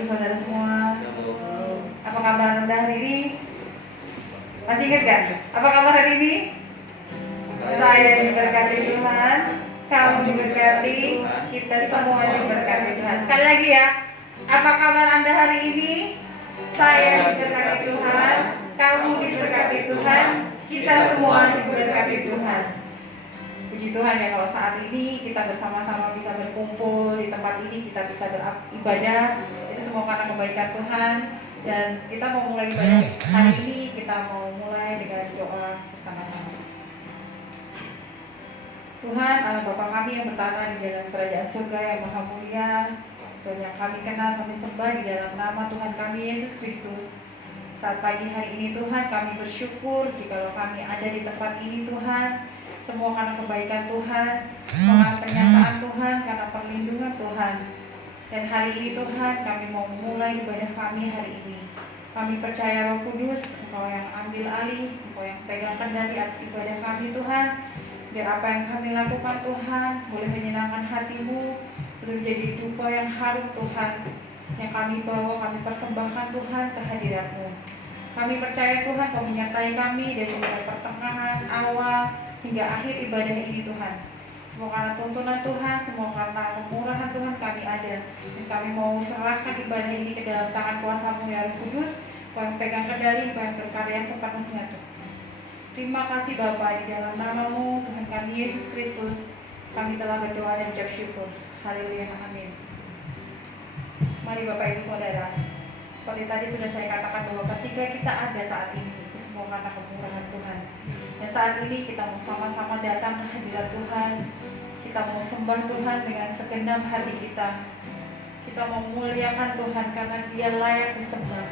Ibu Saudara semua. Apa kabar Anda hari ini? Masih ingat gak? Apa kabar hari ini? Saya diberkati Tuhan, kamu diberkati, kita semua diberkati Tuhan. Sekali lagi ya, apa kabar Anda hari ini? Saya diberkati Tuhan, kamu diberkati Tuhan, kita semua diberkati Tuhan. Puji Tuhan ya, kalau saat ini kita bersama-sama bisa berkumpul di tempat ini, kita bisa beribadah, itu semua karena kebaikan Tuhan. Dan kita mau mulai ibadah hari ini, kita mau mulai dengan doa bersama-sama. Tuhan Allah Bapa kami yang bertata di dalam kerajaan surga yang maha mulia, dan yang kami kenal, kami sembah di dalam nama Tuhan kami Yesus Kristus. Saat pagi hari ini Tuhan, kami bersyukur jikalau kami ada di tempat ini Tuhan, semua karena kebaikan Tuhan, karena penyertaan Tuhan, karena perlindungan Tuhan. Dan hari ini Tuhan, kami mau mulai ibadah kami hari ini. Kami percaya Roh Kudus, Engkau yang ambil alih, Engkau yang pegang kendali atas ibadah kami Tuhan. Biar apa yang kami lakukan Tuhan boleh menyenangkan hati-Mu, boleh menjadi duka yang harum Tuhan, yang kami bawa, kami persembahkan Tuhan ke hadirat-Mu. Kami percaya Tuhan Kau menyertai kami dari mulai pertengahan, awal, hingga akhir ibadah ini Tuhan. Semua karena tuntunan Tuhan, semua karena kemurahan Tuhan kami ada. Dan kami mau serahkan ibadah ini ke dalam tangan kuasa-Mu ya Roh Kudus, Kau yang pegang kendali, Kau yang berkarya sepenuhnya Tuhan. Terima kasih Bapa, di dalam nama-Mu Tuhan kami Yesus Kristus, kami telah berdoa dan ucap syukur. Haleluya, amin. Mari Bapak Ibu Saudara, seperti tadi sudah saya katakan bahwa ketika kita ada saat ini, itu semua karena kemurahan Tuhan. Dan saat ini kita mau sama-sama datang ke hadirat Tuhan. Kita mau sembah Tuhan dengan segenap hati kita. Kita mau memuliakan Tuhan karena Dia layak disembah,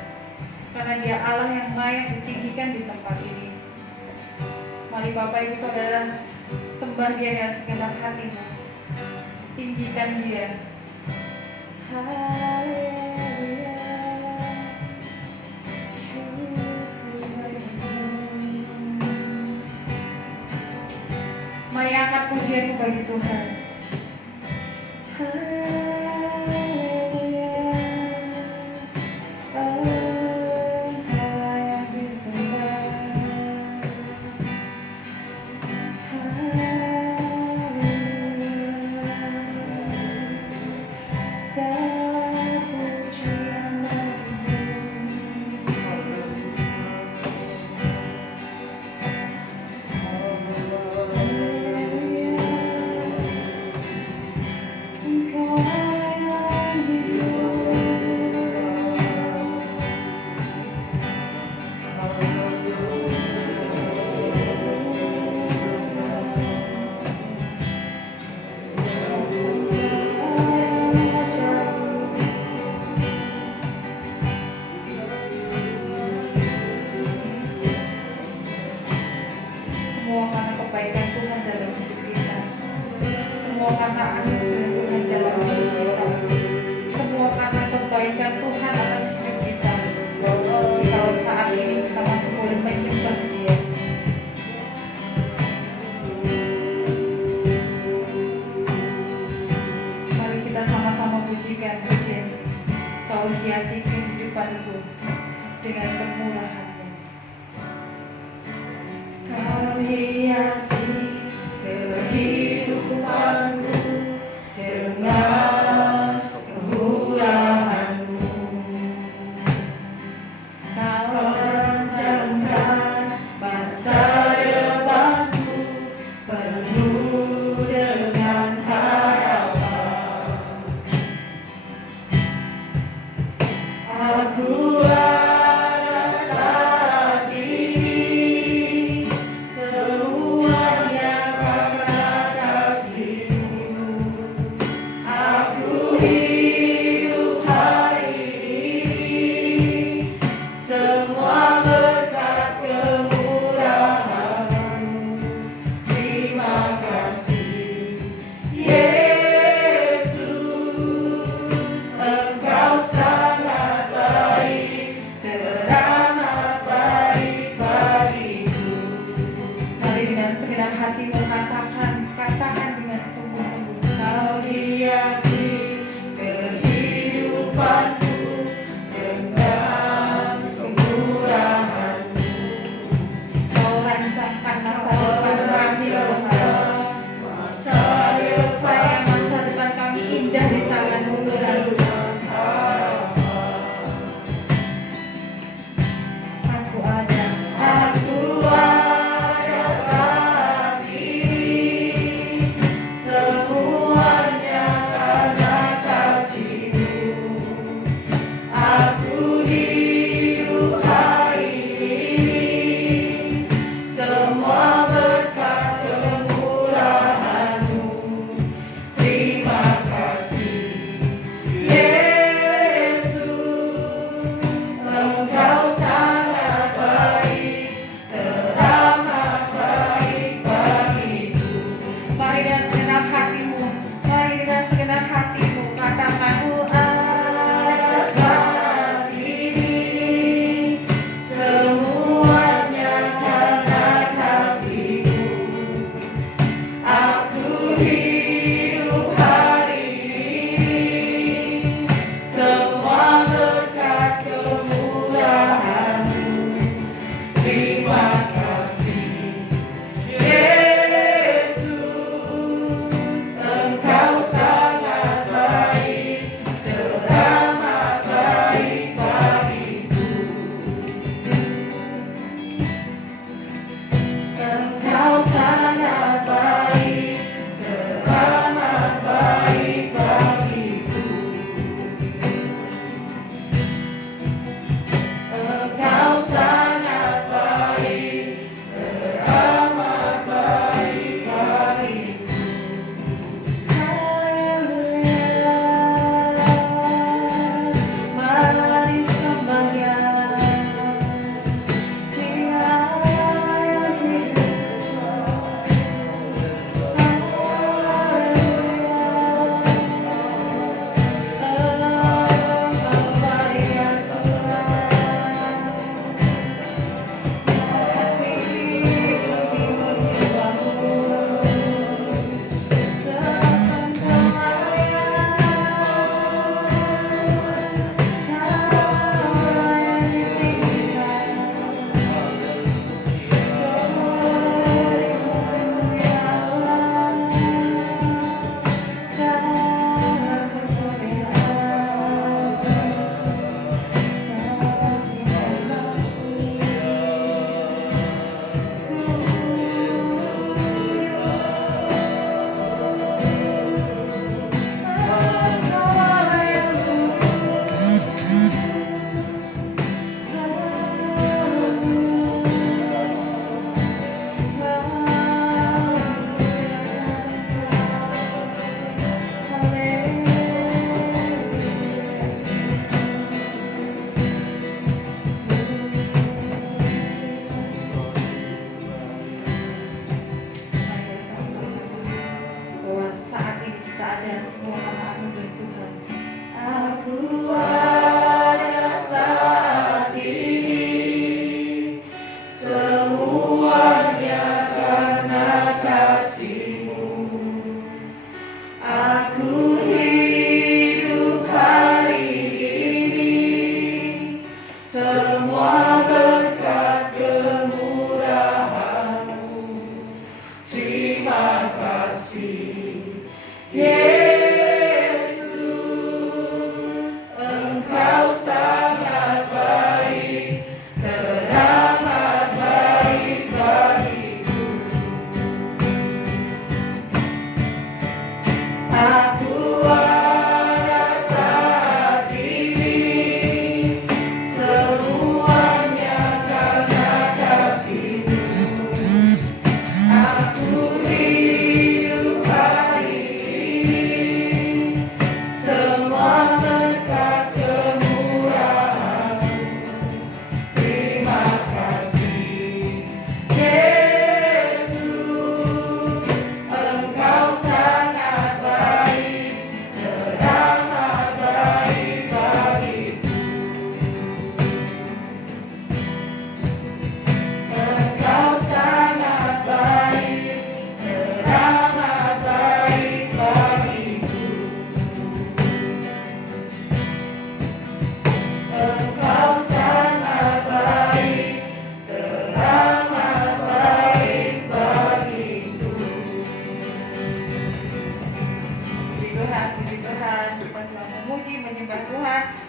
karena Dia Allah yang layak ditinggikan di tempat ini. Mari Bapak Ibu Saudara, sembah Dia dengan segenap hatimu, tinggikan Dia. Haleluya. Mari angkat pujianmu bagi Tuhan. Haleluya. Engkau layak disembah.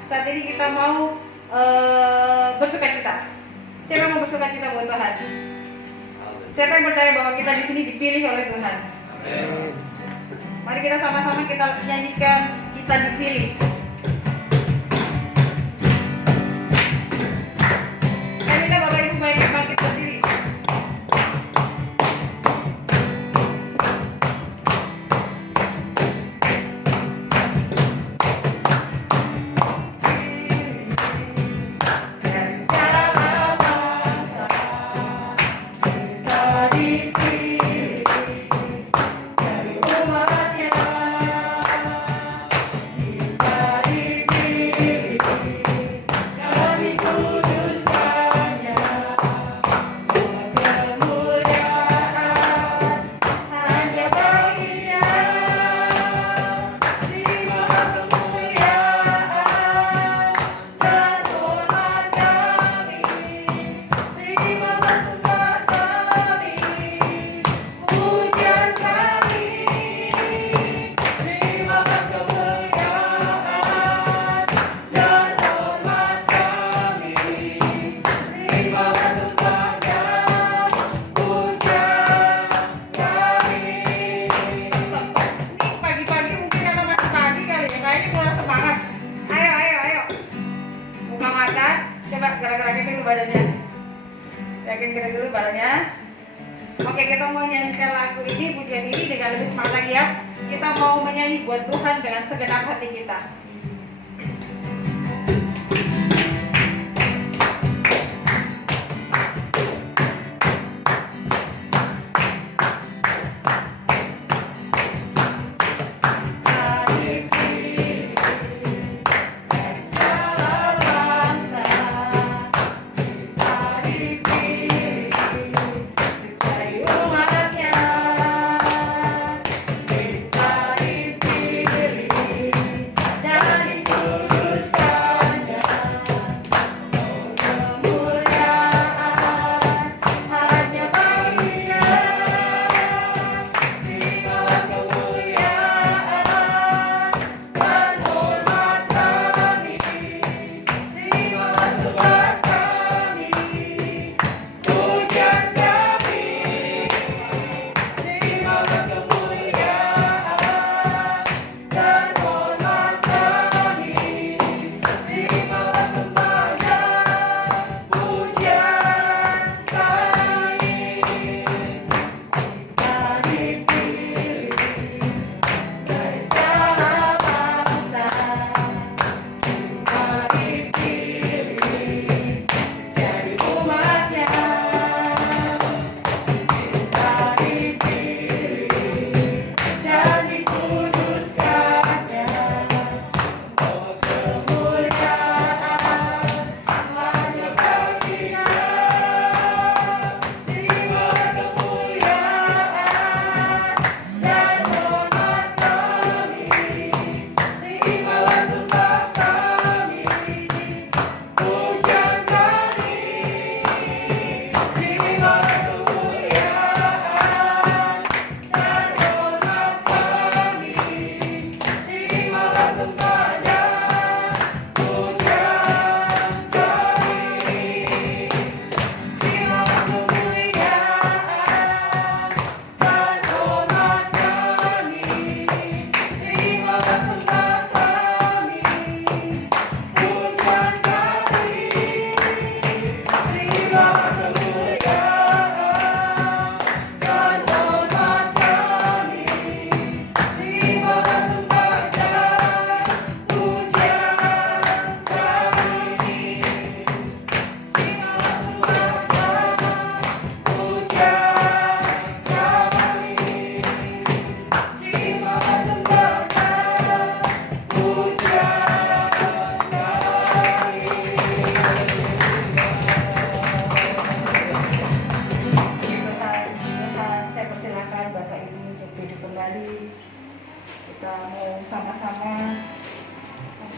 Saat ini kita mau bersukacita. Siapa yang mau bersukacita buat Tuhan? Siapa yang percaya bahwa kita di sini dipilih oleh Tuhan? Amin. Mari kita sama-sama kita nyanyikan kita dipilih. Saya minta Bapak Ibu bangkit berdiri. Oke, kita mau nyanyikan lagu ini, pujian ini dengan lebih semangat lagi ya. Kita mau menyanyi buat Tuhan dengan segenap hati kita.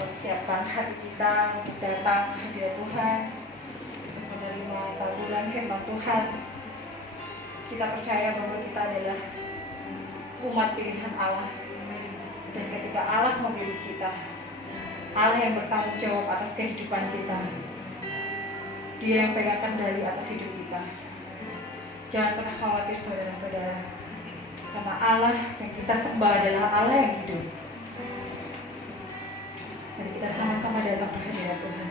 mempersiapkan hati kita untuk datang hadirat Tuhan, untuk menerima taburan firman Tuhan. Kita percaya bahwa kita adalah umat pilihan Allah, dan ketika Allah memilih kita, Allah yang bertanggung jawab atas kehidupan kita. Dia yang pegang kendali atas hidup kita. Jangan pernah khawatir saudara-saudara, karena Allah yang kita sembah adalah Allah yang hidup. Mari kita sama-sama datang ke hadirat Tuhan.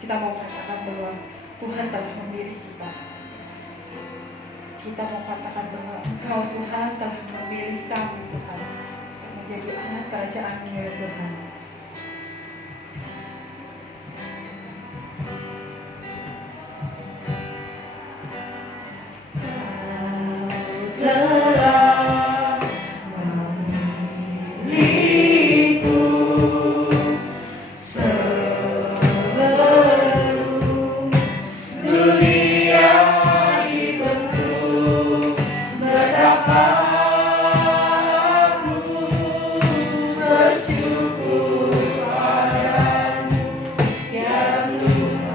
Kita mau katakan bahwa Tuhan telah memilih kita. Kita mau katakan bahwa Engkau Tuhan telah memilih kami Tuhan untuk menjadi anak kerajaan-Mu ya Tuhan. Telah memilihku sebelum dunia dibentuk, betapa aku bersyukur padamu ya Tuhan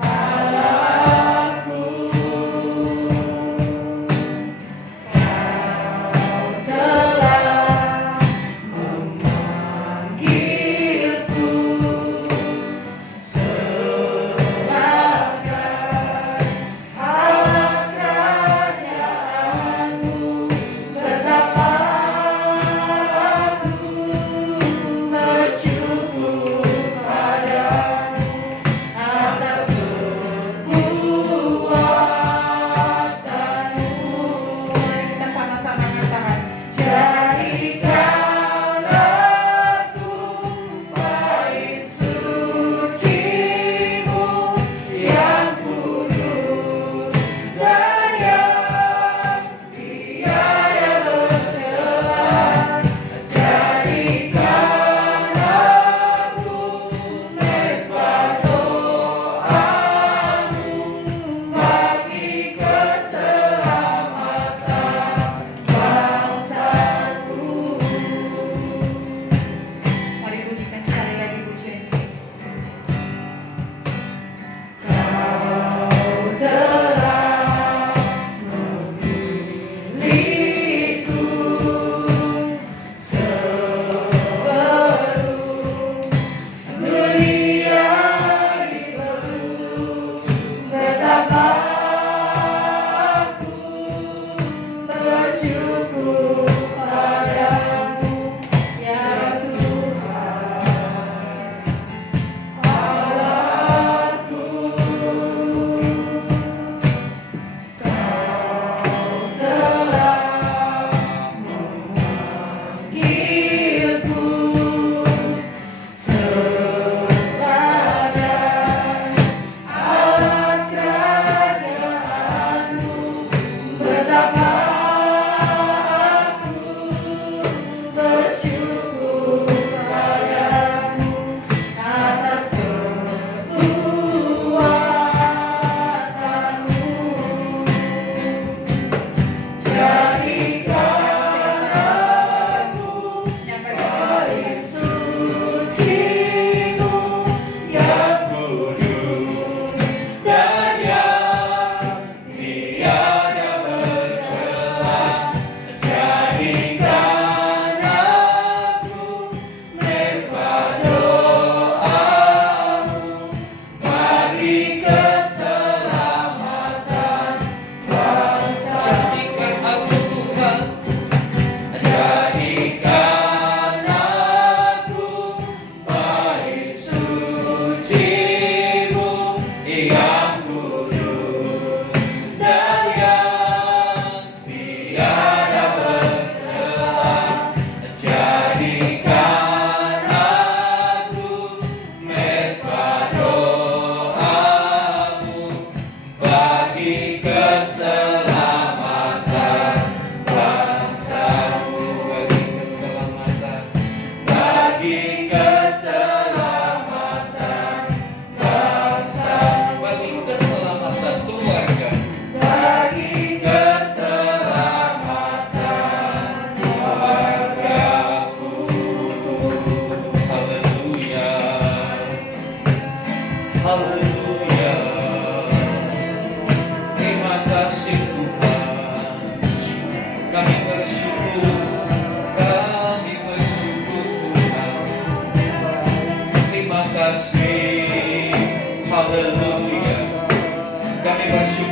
Allahku.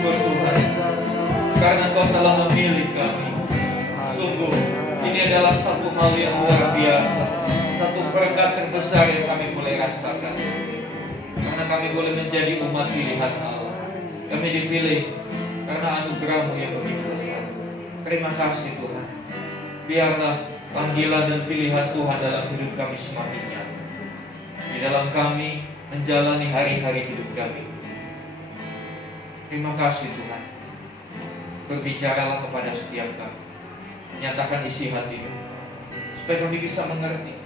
bersyukur Tuhan, karena Kau telah memilih kami. Sungguh, ini adalah satu hal yang luar biasa, satu berkat terbesar yang kami boleh rasakan. Karena kami boleh menjadi umat pilihan Allah. Kami dipilih karena anugerah-Mu yang begitu besar. Terima kasih Tuhan. Biarlah panggilan dan pilihan Tuhan dalam hidup kami semakin nyata. Di dalam kami menjalani hari-hari hidup kami. Terima kasih Tuhan. Berbicaralah kepada setiap kami. Nyatakan isi hati-Mu, supaya kami bisa mengerti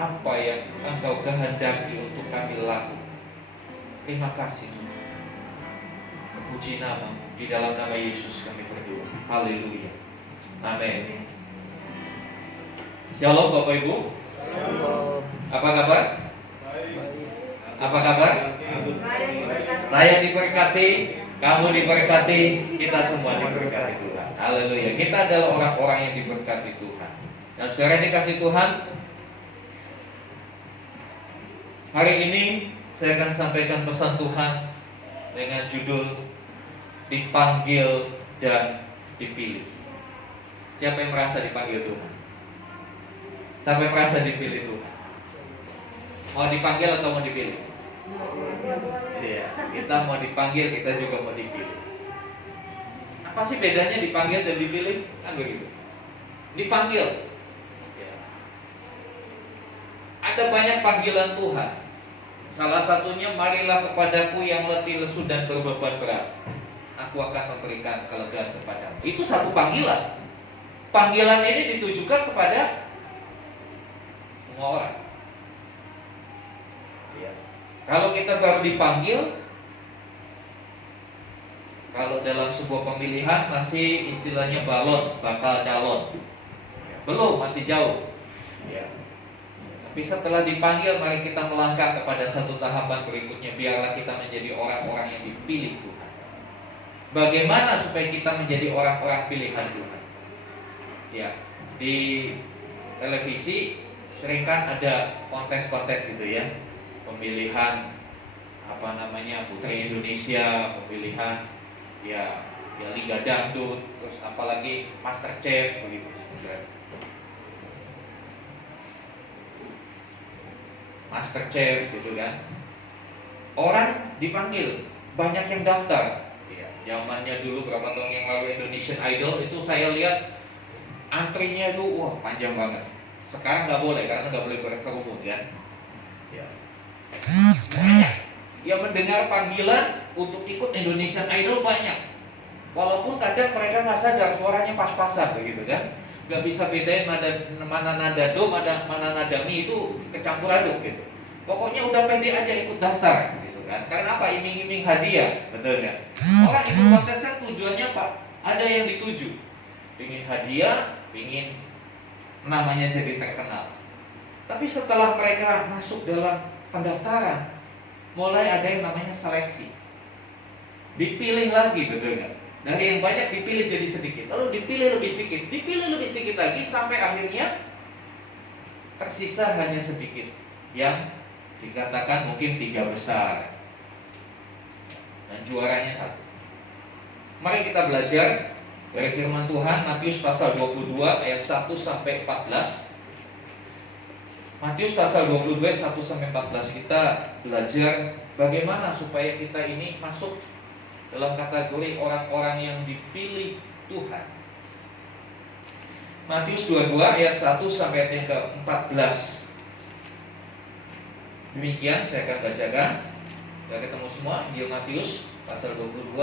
apa yang Engkau kehendaki untuk kami lakukan. Terima kasih Tuhan. Puji nama-Mu, di dalam nama Yesus kami berdoa. Haleluya. Amin. Shalom Bapak Ibu. Apa kabar? Apa kabar? Saya diberkati, kamu diberkati, kita semua diberkati Tuhan. Haleluya. Kita adalah orang-orang yang diberkati Tuhan. Dan saudara dikasih Tuhan, hari ini saya akan sampaikan pesan Tuhan dengan judul dipanggil dan dipilih. Siapa yang merasa dipanggil Tuhan? Siapa yang merasa dipilih Tuhan? Mau dipanggil atau mau dipilih? Iya, kita mau dipanggil, kita juga mau dipilih. Apa sih bedanya dipanggil dan dipilih? Kan begitu. Dipanggil, ya. Ada banyak panggilan Tuhan. Salah satunya, marilah kepadaku yang letih, lesu dan berbeban berat, aku akan memberikan kelegaan kepadamu. Itu satu panggilan. Panggilan ini ditujukan kepada semua orang. Ya. Kalau kita baru dipanggil, kalau dalam sebuah pemilihan masih istilahnya balon, bakal calon. Belum, masih jauh. Ya. Tapi setelah dipanggil, mari kita melangkah kepada satu tahapan berikutnya. Biarlah kita menjadi orang-orang yang dipilih Tuhan. Bagaimana supaya kita menjadi orang-orang pilihan Tuhan? Ya, di televisi sering kan ada kontes-kontes gitu ya, pemilihan Putri Indonesia, pemilihan ya Liga Dangdut, terus apalagi MasterChef begitu. MasterChef gitu kan. Orang dipanggil, banyak yang daftar. Ya, zamannya dulu berapa tahun yang lalu Indonesian Idol itu saya lihat antrinya itu wah panjang banget. Sekarang nggak boleh karena nggak boleh berkerumun kan. Ya. Banyak yang mendengar panggilan untuk ikut Indonesian Idol banyak. Walaupun kadang mereka nggak sadar suaranya pas-pasan begitu kan. Nggak bisa bedain mana nada do, mana nada mi, itu kecampur aduk gitu. Pokoknya udah pede aja ikut daftar gitu kan. Karena apa? Iming-iming hadiah, betul kan? Orang ikut kontes kan tujuannya apa? Ada yang dituju. Pingin hadiah, pingin namanya jadi terkenal. Tapi setelah mereka masuk dalam pendaftaran, mulai ada yang namanya seleksi. Dipilih lagi, betul kan? Dari yang banyak dipilih jadi sedikit, lalu dipilih lebih sedikit lagi, sampai akhirnya tersisa hanya sedikit yang dikatakan mungkin 3 besar, dan juaranya 1. Mari kita belajar dari firman Tuhan, Matius pasal 22 ayat 1 sampai 14. Matius pasal 22 ayat 1 sampai 14, kita belajar bagaimana supaya kita ini masuk dalam kategori orang-orang yang dipilih Tuhan. Matius 22 ayat 1 sampai ayat yang ke-14. Demikian saya akan bacakan. Sudah ketemu semua Injil Matius pasal 22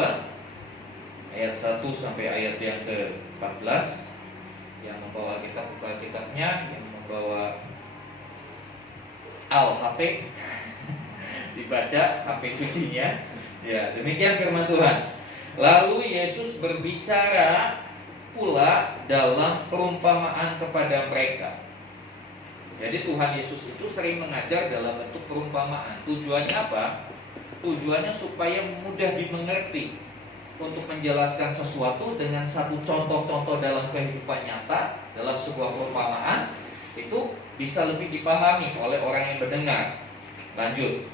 ayat 1 sampai ayat yang ke-14. Yang membawa kitab, buka kitabnya. Yang membawa HP dibaca HP sucinya. Ya, demikian firman Tuhan. Lalu Yesus berbicara pula dalam perumpamaan kepada mereka. Jadi Tuhan Yesus itu sering mengajar dalam bentuk perumpamaan. Tujuannya apa? Tujuannya supaya mudah dimengerti, untuk menjelaskan sesuatu dengan satu contoh-contoh dalam kehidupan nyata, dalam sebuah perumpamaan, itu bisa lebih dipahami oleh orang yang mendengar. Lanjut.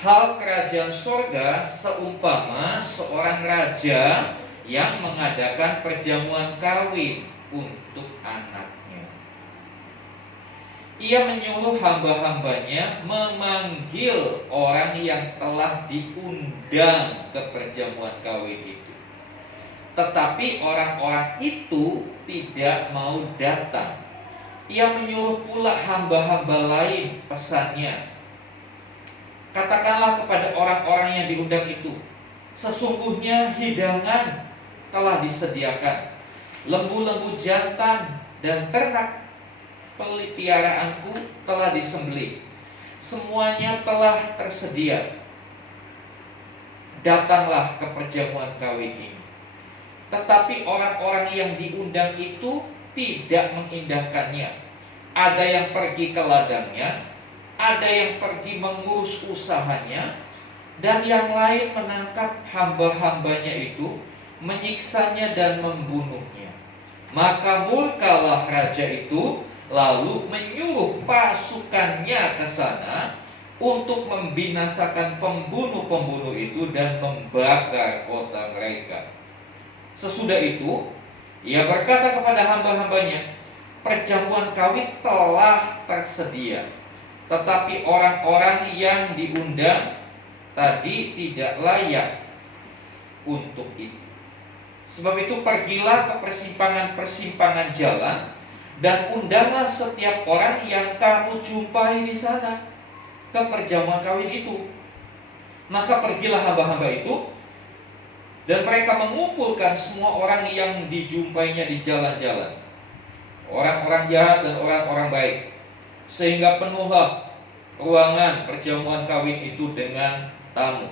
Hal kerajaan sorga seumpama seorang raja yang mengadakan perjamuan kawin untuk anaknya. Ia menyuruh hamba-hambanya memanggil orang yang telah diundang ke perjamuan kawin itu. Tetapi orang-orang itu tidak mau datang. Ia menyuruh pula hamba-hamba lain, pesannya, katakanlah kepada orang-orang yang diundang itu, sesungguhnya hidangan telah disediakan, lembu-lembu jantan dan ternak peliharaanku telah disembelih, semuanya telah tersedia. Datanglah ke perjamuan kawin ini. Tetapi orang-orang yang diundang itu tidak mengindahkannya. Ada yang pergi ke ladangnya, ada yang pergi mengurus usahanya, dan yang lain menangkap hamba-hambanya itu, menyiksanya dan membunuhnya. Maka murkalah raja itu, lalu menyuruh pasukannya ke sana untuk membinasakan pembunuh-pembunuh itu dan membakar kota mereka. Sesudah itu, ia berkata kepada hamba-hambanya, perjamuan kawin telah tersedia, tetapi orang-orang yang diundang tadi tidak layak untuk itu. Sebab itu pergilah ke persimpangan-persimpangan jalan dan undanglah setiap orang yang kamu jumpai di sana ke perjamuan kawin itu. Maka pergilah hamba-hamba itu, dan mereka mengumpulkan semua orang yang dijumpainya di jalan-jalan, orang-orang jahat dan orang-orang baik, sehingga penuhlah ruangan perjamuan kawin itu dengan tamu.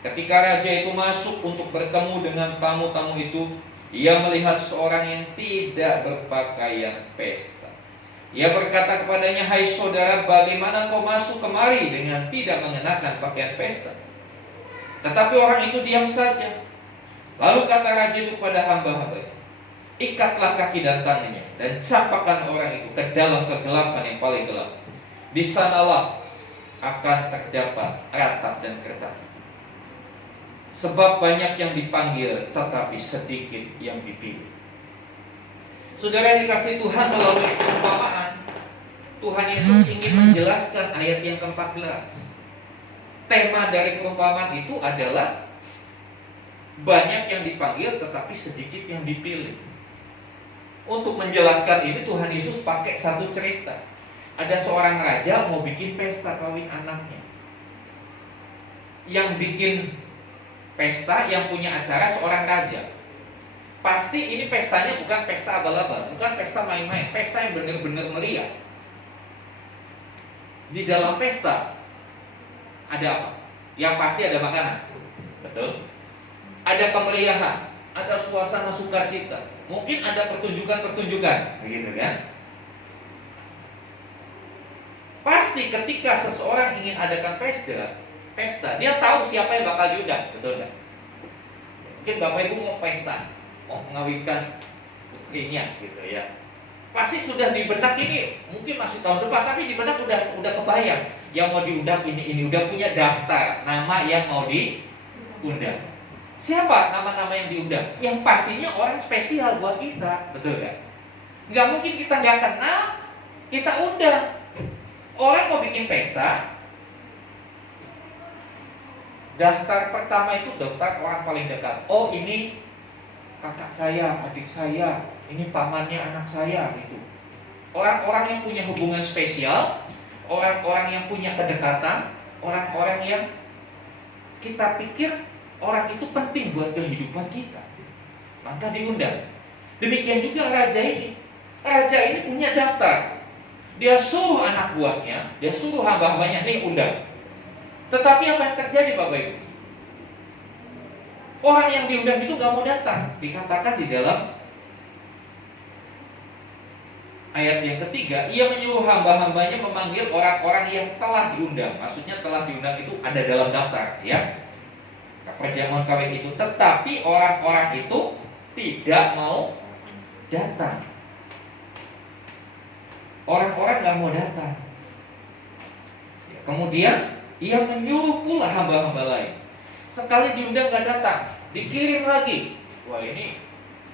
Ketika raja itu masuk untuk bertemu dengan tamu-tamu itu, ia melihat seorang yang tidak berpakaian pesta. Ia berkata kepadanya, hai saudara, bagaimana kau masuk kemari dengan tidak mengenakan pakaian pesta? Tetapi orang itu diam saja. Lalu kata raja itu kepada hamba-hambanya, ikatlah kaki dan tangannya dan campakkan orang itu ke dalam kegelapan yang paling gelap. Di sanalah akan terdapat ratap dan kertas. Sebab banyak yang dipanggil, tetapi sedikit yang dipilih. Saudara yang dikasihi Tuhan, melalui perumpamaan, Tuhan Yesus ingin menjelaskan ayat yang ke-14. Tema dari perumpamaan itu adalah banyak yang dipanggil, tetapi sedikit yang dipilih. Untuk menjelaskan ini, Tuhan Yesus pakai satu cerita. Ada seorang raja mau bikin pesta kawin anaknya. Yang bikin pesta, yang punya acara seorang raja. Pasti ini pestanya bukan pesta abal-abal, bukan pesta main-main, pesta yang benar-benar meriah. Di dalam pesta ada apa? Yang pasti ada makanan, betul? Ada kemeriahan, ada suasana sukacita, mungkin ada pertunjukan-pertunjukan, begitu kan? Pasti ketika seseorang ingin adakan pesta, dia tahu siapa yang bakal diundang, betul kan? Mungkin bapak ibu mau pesta, mau mengawinkan putrinya, gitu ya. Pasti sudah di benak ini, mungkin masih tahun depan, tapi di benak udah kebayang yang mau diundang ini udah punya daftar nama yang mau diundang. Siapa nama-nama yang diundang? Yang pastinya orang spesial buat kita, betul kan? Nggak mungkin kita nggak kenal, kita undang. Orang mau bikin pesta, daftar pertama itu daftar orang paling dekat. Oh, ini kakak saya, adik saya, ini pamannya anak saya, gitu. Orang-orang yang punya hubungan spesial, orang-orang yang punya kedekatan, orang-orang yang kita pikir orang itu penting buat kehidupan kita, maka diundang. Demikian juga raja ini. Raja ini punya daftar. Dia suruh anak buahnya, dia suruh hamba-hambanya, nih undang. Tetapi apa yang terjadi Bapak Ibu? Orang yang diundang itu gak mau datang. Dikatakan di dalam ayat yang ketiga, ia menyuruh hamba-hambanya memanggil orang-orang yang telah diundang. Maksudnya telah diundang itu ada dalam daftar, ya, perjamuan kawin itu. Tetapi orang-orang itu tidak mau datang. Orang-orang gak mau datang. Kemudian Ia menyuruh pula hamba-hamba lain. Sekali diundang gak datang, dikirim lagi. Wah, ini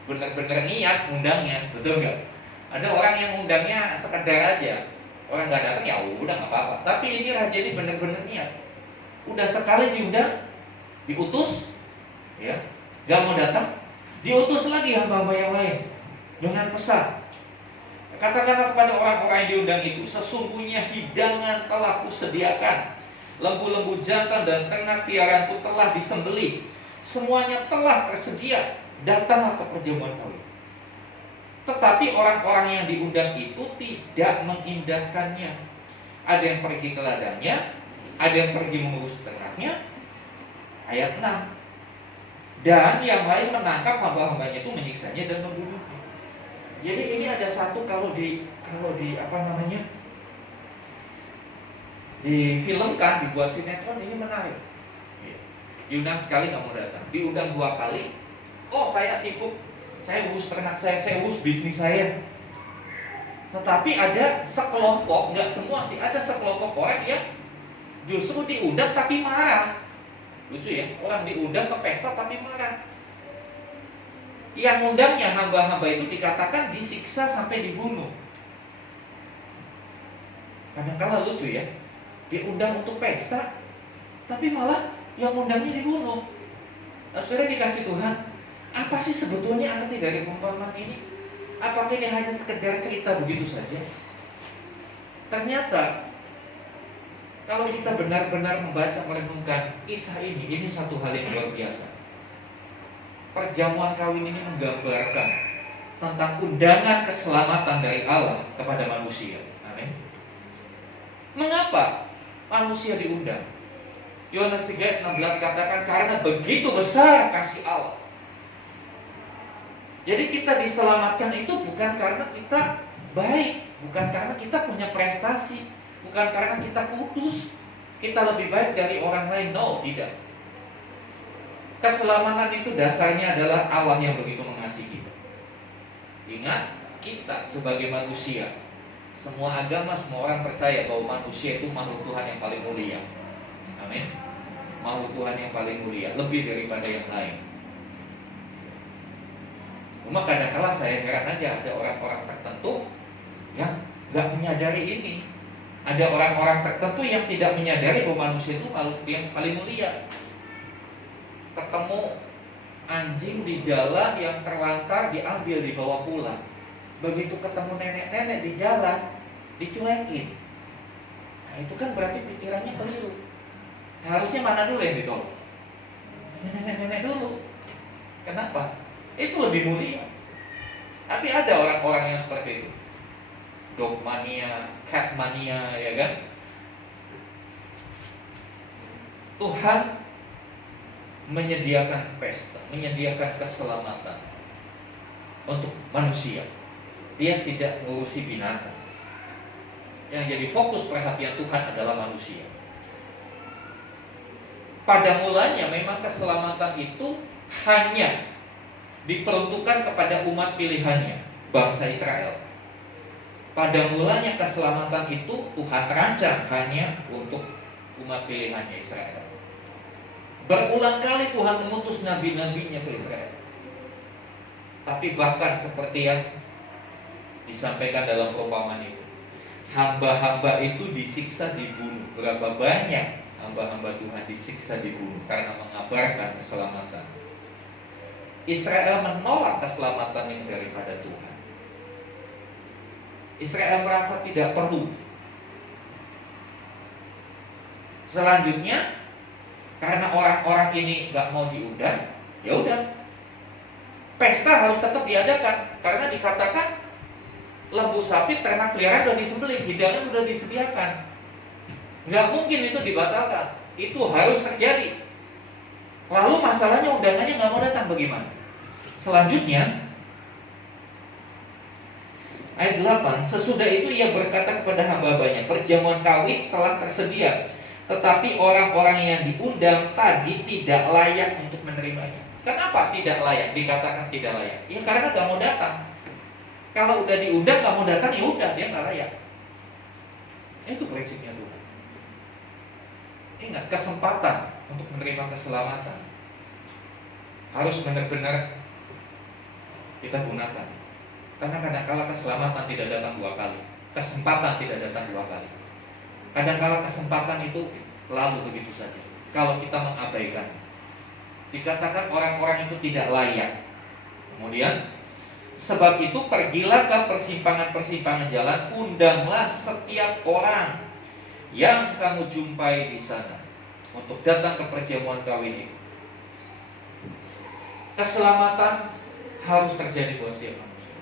benar-benar niat undangnya, betul nggak? Ada orang yang undangnya sekedar aja, orang gak datang ya udah nggak apa-apa. Tapi ini raja ini benar-benar niat. Udah sekali diundang, diutus, ya, gak mau datang, diutus lagi hamba-hamba yang lain dengan pesan. Katakanlah kepada orang-orang yang diundang itu, sesungguhnya hidangan telah kusediakan, lembu-lembu jantan dan ternak piaraanku telah disembelih, semuanya telah tersedia, datanglah ke perjamuan kawin. Tetapi orang-orang yang diundang itu tidak mengindahkannya. Ada yang pergi ke ladangnya, ada yang pergi mengurus ternaknya. Ayat 6. Dan yang lain menangkap hamba-hambanya itu, menyiksanya dan membunuhnya. Jadi ini ada satu kalau di apa namanya, difilmkan, dibuat sinetron, ini menarik. Diundang sekali nggak mau datang, diundang 2 kali. Oh, saya sibuk, saya urus ternak saya urus bisnis saya. Tetapi ada sekelompok, nggak semua sih, ada sekelompok orang yang justru diundang tapi marah. Lucu ya, orang diundang ke pesta tapi marah. Yang undangnya hamba-hamba itu dikatakan disiksa sampai dibunuh. Kadang-kala lucu ya, diundang untuk pesta, tapi malah yang undangnya dibunuh. Nah, saudara dikasih Tuhan, apa sih sebetulnya arti dari perumpamaan ini? Apakah ini hanya sekedar cerita begitu saja? Ternyata kalau kita benar-benar membaca, merenungkan kisah ini satu hal yang luar biasa. Perjamuan kawin ini menggambarkan tentang undangan keselamatan dari Allah kepada manusia. Amin. Mengapa manusia diundang? Yohanes 3:16 katakan, karena begitu besar kasih Allah. Jadi kita diselamatkan itu bukan karena kita baik, bukan karena kita punya prestasi, bukan karena kita kudus, kita lebih baik dari orang lain. No, tidak. Keselamatan itu dasarnya adalah Allah yang begitu mengasihi kita. Ingat, kita sebagai manusia, semua agama, semua orang percaya bahwa manusia itu makhluk Tuhan yang paling mulia. Amin. Makhluk Tuhan yang paling mulia, lebih daripada yang lain. Cuma kadang-kala saya heran aja, ada orang-orang tertentu yang gak menyadari ini. Ada orang-orang tertentu yang tidak menyadari bahwa manusia itu makhluk yang paling mulia. Ketemu anjing di jalan yang terlantar, diambil, dibawa pulang. Begitu ketemu nenek-nenek di jalan, dicuekin. Nah, itu kan berarti pikirannya keliru. Harusnya mana dulu yang ditolong? Nenek-nenek dulu. Kenapa? Itu lebih mulia. Tapi ada orang-orang yang seperti itu, dog mania, cat mania, ya kan? Tuhan menyediakan pesta, menyediakan keselamatan untuk manusia. Dia tidak mengurusi binatang. Yang jadi fokus perhatian Tuhan adalah manusia. Pada mulanya memang keselamatan itu hanya diperuntukkan kepada umat pilihannya, bangsa Israel. Pada mulanya keselamatan itu Tuhan rancang hanya untuk umat pilihannya Israel. Berulang kali Tuhan mengutus nabi-nabinya ke Israel. Tapi bahkan seperti yang disampaikan dalam perumpamaan itu, hamba-hamba itu disiksa, dibunuh. Berapa banyak hamba-hamba Tuhan disiksa, dibunuh karena mengabarkan keselamatan. Israel menolak keselamatan yang daripada Tuhan. Israel merasa tidak perlu. Selanjutnya, karena orang-orang ini gak mau diundang, ya udah, pesta harus tetap diadakan karena dikatakan lembu sapi ternak peliharaan sudah disembelih, hidangan sudah disediakan. Gak mungkin itu dibatalkan, itu harus terjadi. Lalu masalahnya undangannya gak mau datang, bagaimana? Selanjutnya, ayat 8, sesudah itu ia berkata kepada hamba-hambanya, perjamuan kawin telah tersedia, tetapi orang-orang yang diundang tadi tidak layak untuk menerimanya. Kenapa tidak layak? Dikatakan tidak layak. Ya karena gak mau datang. Kalau udah diundang gak mau datang, ya udah dia gak layak. Itu prinsipnya Tuhan. Ingat, kesempatan untuk menerima keselamatan harus benar-benar kita gunakan. Karena kadang-kala keselamatan tidak datang 2 kali, kesempatan tidak datang 2 kali. Kadang-kala kesempatan itu lalu begitu saja kalau kita mengabaikan. Dikatakan orang-orang itu tidak layak. Kemudian, sebab itu pergilah ke persimpangan-persimpangan jalan, undanglah setiap orang yang kamu jumpai di sana untuk datang ke perjamuan kawin itu. Keselamatan harus terjadi buat setiap manusia.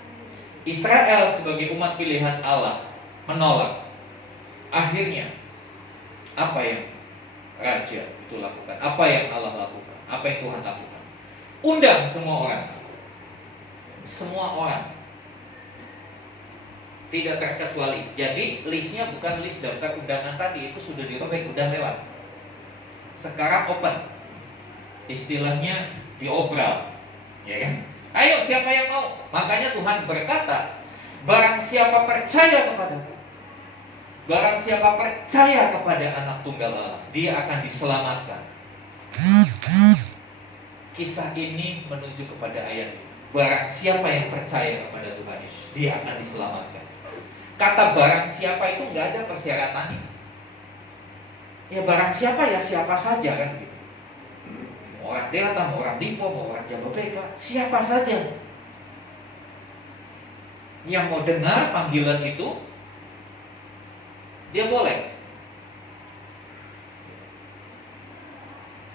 Israel sebagai umat pilihan Allah menolak. Akhirnya apa yang raja itu lakukan? Apa yang Allah lakukan? Apa yang Tuhan lakukan? Undang semua orang. Semua orang, tidak terkecuali. Jadi listnya bukan list daftar undangan tadi, itu sudah dirobek, udah lewat. Sekarang open, istilahnya diobral, ya kan? Ayo, siapa yang mau? Makanya Tuhan berkata, barang siapa percaya kepadaku, barang siapa percaya kepada Anak Tunggal Allah, dia akan diselamatkan. Kisah ini menunjuk kepada ayat ini. Barang siapa yang percaya kepada Tuhan Yesus, dia akan diselamatkan. Kata barang siapa itu nggak ada persyaratannya. Ya barang siapa ya siapa saja kan gitu. Mau orang Delta, mau orang Dipo, mau orang Jababeka, siapa saja yang mau dengar panggilan itu, dia boleh.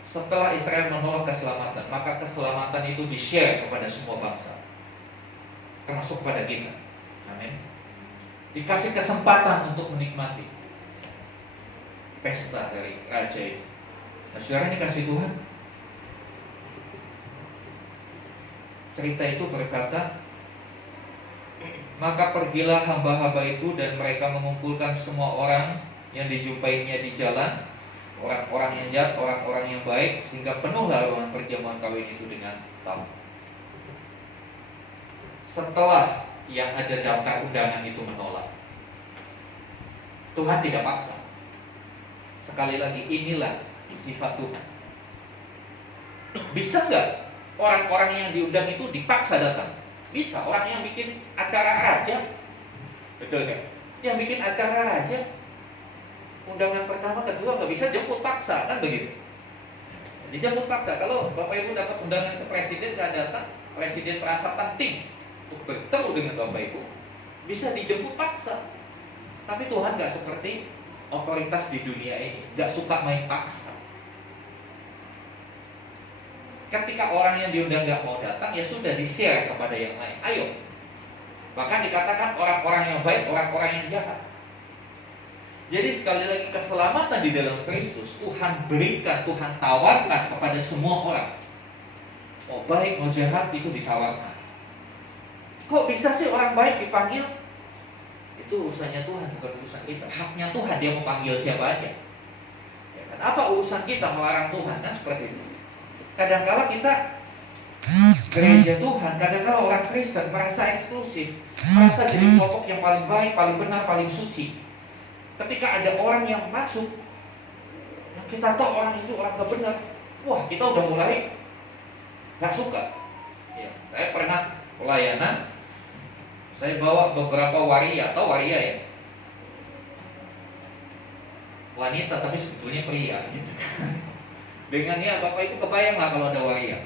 Setelah Israel menolak keselamatan, maka keselamatan itu di-share kepada semua bangsa, termasuk kepada kita. Amin. Dikasih kesempatan untuk menikmati pesta dari raja itu. Nah, saudara dikasih Tuhan, cerita itu berkata, maka pergilah hamba-hamba itu dan mereka mengumpulkan semua orang yang dijumpainya di jalan, orang-orang yang jahat, orang-orang yang baik, sehingga penuhlah ruangan perjamuan kawin itu dengan tamu. Setelah yang ada daftar undangan itu menolak, Tuhan tidak paksa. Sekali lagi, inilah sifat Tuhan. Bisa nggak orang-orang yang diundang itu dipaksa datang? Bisa. Orang yang bikin acara raja, betul nggak? Yang bikin acara raja, undangan pertama, kedua nggak bisa jemput paksa, kan begitu? Dijemput paksa. Kalau Bapak Ibu dapat undangan ke presiden nggak datang, presiden merasa penting untuk bertemu dengan Bapak Ibu, bisa dijemput paksa. Tapi Tuhan nggak seperti otoritas di dunia ini, nggak suka main paksa. Ketika orang yang diundang nggak mau datang, ya sudah di-share kepada yang lain. Ayo. Bahkan dikatakan orang-orang yang baik, orang-orang yang jahat. Jadi sekali lagi, keselamatan di dalam Kristus Tuhan berikan, Tuhan tawarkan kepada semua orang. Mau baik, mau jahat, itu ditawarkan. Kok bisa sih orang baik dipanggil? Itu urusannya Tuhan, bukan urusan kita. Haknya Tuhan, dia mau panggil siapa aja. Ya kan? Apa urusan kita melarang Tuhan? Kan seperti itu. Kadang-kala kita gereja Tuhan, kadang-kala orang Kristen merasa eksklusif, merasa jadi kelompok yang paling baik, paling benar, paling suci. Ketika ada orang yang masuk, yang kita tahu orang itu orang gak benar, wah kita udah mulai gak suka. Ya, saya pernah pelayanan, saya bawa beberapa waria, atau waria ya, wanita tapi sebetulnya pria gitu. Dengan ya Bapak Ibu kebayang lah kalau ada waria.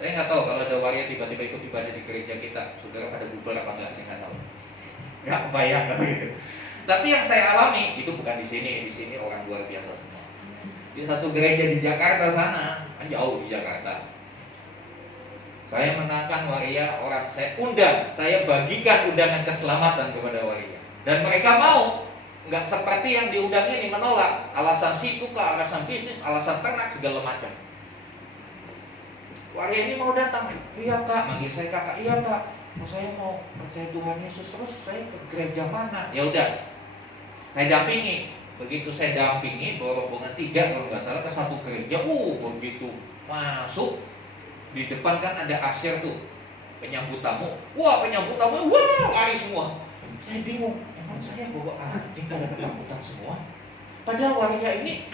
Saya nggak tahu kalau ada waria tiba-tiba ikut ibadah di gereja kita, saudara pada bubar apa enggak, saya nggak tahu. Nggak kebayang gitu. Tapi yang saya alami itu bukan di sini orang luar biasa semua. Di satu gereja di Jakarta sana, kan jauh di Jakarta. Saya menangkan waria, orang saya undang, saya bagikan undangan keselamatan kepada waria, dan mereka mau. Nggak seperti yang diundang ini menolak, alasan sibuk lah, alasan bisnis, alasan ternak, segala macam. Waria ini mau datang, iya kak, manggil saya kakak, iya kak, saya mau percaya Tuhan Yesus, terus saya ke gereja mana? Ya udah, saya dampingi. Begitu saya dampingi, bawa rombongan 3 kalau nggak salah ke satu gereja, begitu masuk di depan kan ada asyir tuh, penyambut tamu, penyambut tamu, lari semua. Saya bingung. Saya bawa anjing pada ketakutan semua. Padahal waria ini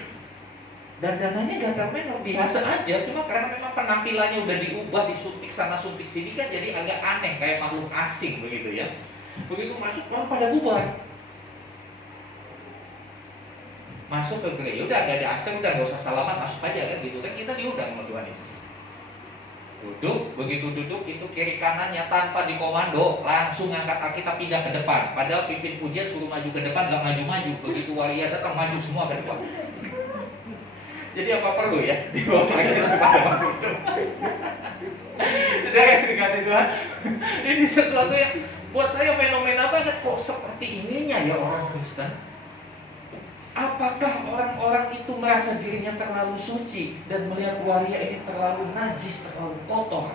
dandanannya gentleman biasa aja, cuma karena memang penampilannya udah diubah, disuntik sana suntik sini kan jadi agak aneh, kayak makhluk asing begitu ya. Begitu masuk orang pada bubar. Masuk ke gereja, udah gak ada asing, udah gak usah salaman, masuk aja kan gitu kan, kita diundang sama Tuhan Yesus. Duduk, begitu duduk itu kiri kanannya tanpa dikomando langsung ngangkat Alkitab pindah ke depan. Padahal pimpin pujian suruh maju ke depan, gak maju-maju. Begitu waria datang maju semua ke depan. Jadi apa perlu ya dibawa lagi pada waktu itu? Jadi yang dikasih Tuhan, ini sesuatu yang buat saya fenomena banget. Kok seperti ininya ya orang Kristen? Apakah orang-orang itu merasa dirinya terlalu suci dan melihat waria ini terlalu najis, terlalu kotor?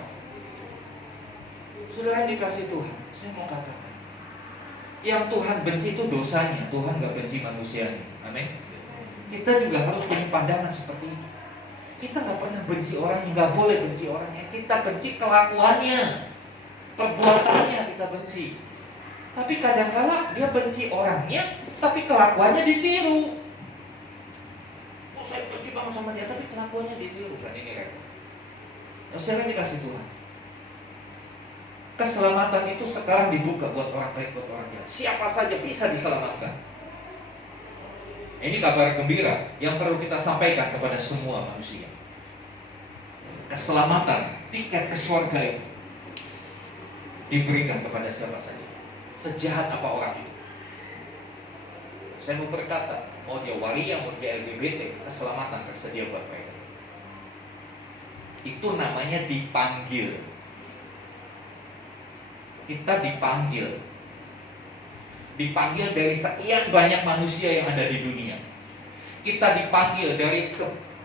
Saudara yang dikasih Tuhan, saya mau katakan, yang Tuhan benci itu dosanya, Tuhan gak benci manusianya. Amin. Kita juga harus punya pandangan seperti ini. Kita gak pernah benci orangnya, gak boleh benci orangnya. Kita benci kelakuannya, perbuatannya kita benci. Tapi kadang-kala dia benci orangnya, tapi kelakuannya ditiru. Oh, saya benci banget sama dia, tapi kelakuannya ditiru. Kan ini kan. Saya dikasih Tuhan. Keselamatan itu sekarang dibuka buat orang baik, buat orang jahat. Siapa saja bisa diselamatkan. Ini kabar gembira yang perlu kita sampaikan kepada semua manusia. Keselamatan, tiket ke surga itu diberikan kepada siapa saja, sejahat apa orang itu. Saya mau berkata, mau dia waria, mau dia LGBT, keselamatan tersedia buat mereka. Itu namanya dipanggil. Kita dipanggil. Dipanggil dari sekian banyak manusia yang ada di dunia. Kita dipanggil dari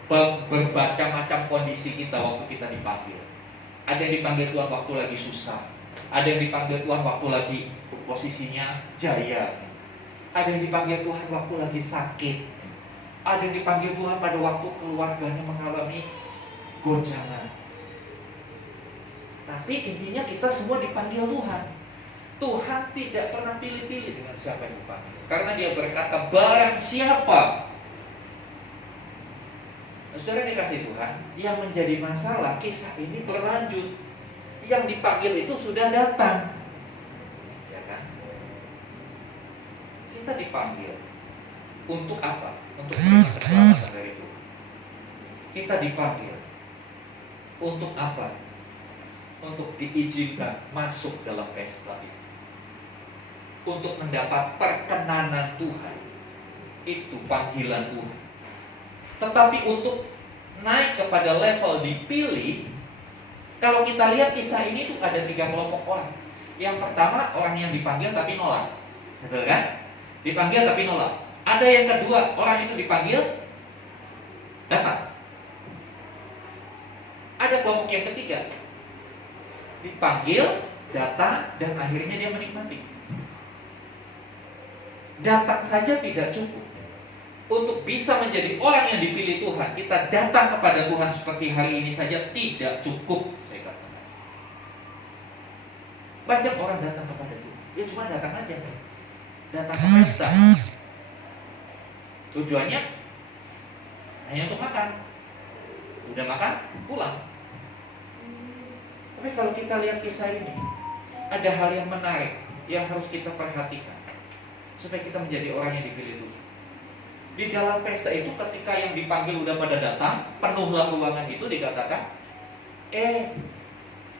berbagai macam kondisi kita waktu kita dipanggil. Ada yang dipanggil Tuhan waktu lagi susah. Ada yang dipanggil Tuhan waktu lagi posisinya jaya. Ada yang dipanggil Tuhan waktu lagi sakit. Ada yang dipanggil Tuhan pada waktu keluarganya mengalami goncangan. Tapi intinya kita semua dipanggil Tuhan. Tuhan tidak pernah pilih-pilih dengan siapa yang dipanggil. Karena dia berkata, barang siapa. Saudara dikasih Tuhan, yang menjadi masalah kisah ini berlanjut. Yang dipanggil itu sudah datang. Ya kan? Kita dipanggil. Untuk apa? Untuk terima keselamatan dari Tuhan. Kita dipanggil. Untuk apa? Untuk diizinkan masuk dalam pesta itu. Untuk mendapat perkenanan Tuhan. Itu panggilan Tuhan. Tetapi untuk naik kepada level dipilih, kalau kita lihat kisah ini tuh ada 3 kelompok orang. Yang pertama, orang yang dipanggil tapi nolak. Betul kan? Dipanggil tapi nolak. Ada yang kedua, orang itu dipanggil datang. Ada kelompok yang ketiga, dipanggil, datang, dan akhirnya dia menikmati. Datang saja tidak cukup. Untuk bisa menjadi orang yang dipilih Tuhan, kita datang kepada Tuhan seperti hari ini saja tidak cukup, saya katakan. Banyak orang datang kepada Tuhan, dia cuma datang aja, datang ke pesta. Tujuannya hanya untuk makan. Udah makan, pulang. Tapi kalau kita lihat kisah ini, ada hal yang menarik yang harus kita perhatikan supaya kita menjadi orang yang dipilih Tuhan. Di dalam pesta itu ketika yang dipanggil udah pada datang, penuhlah ruangan itu, dikatakan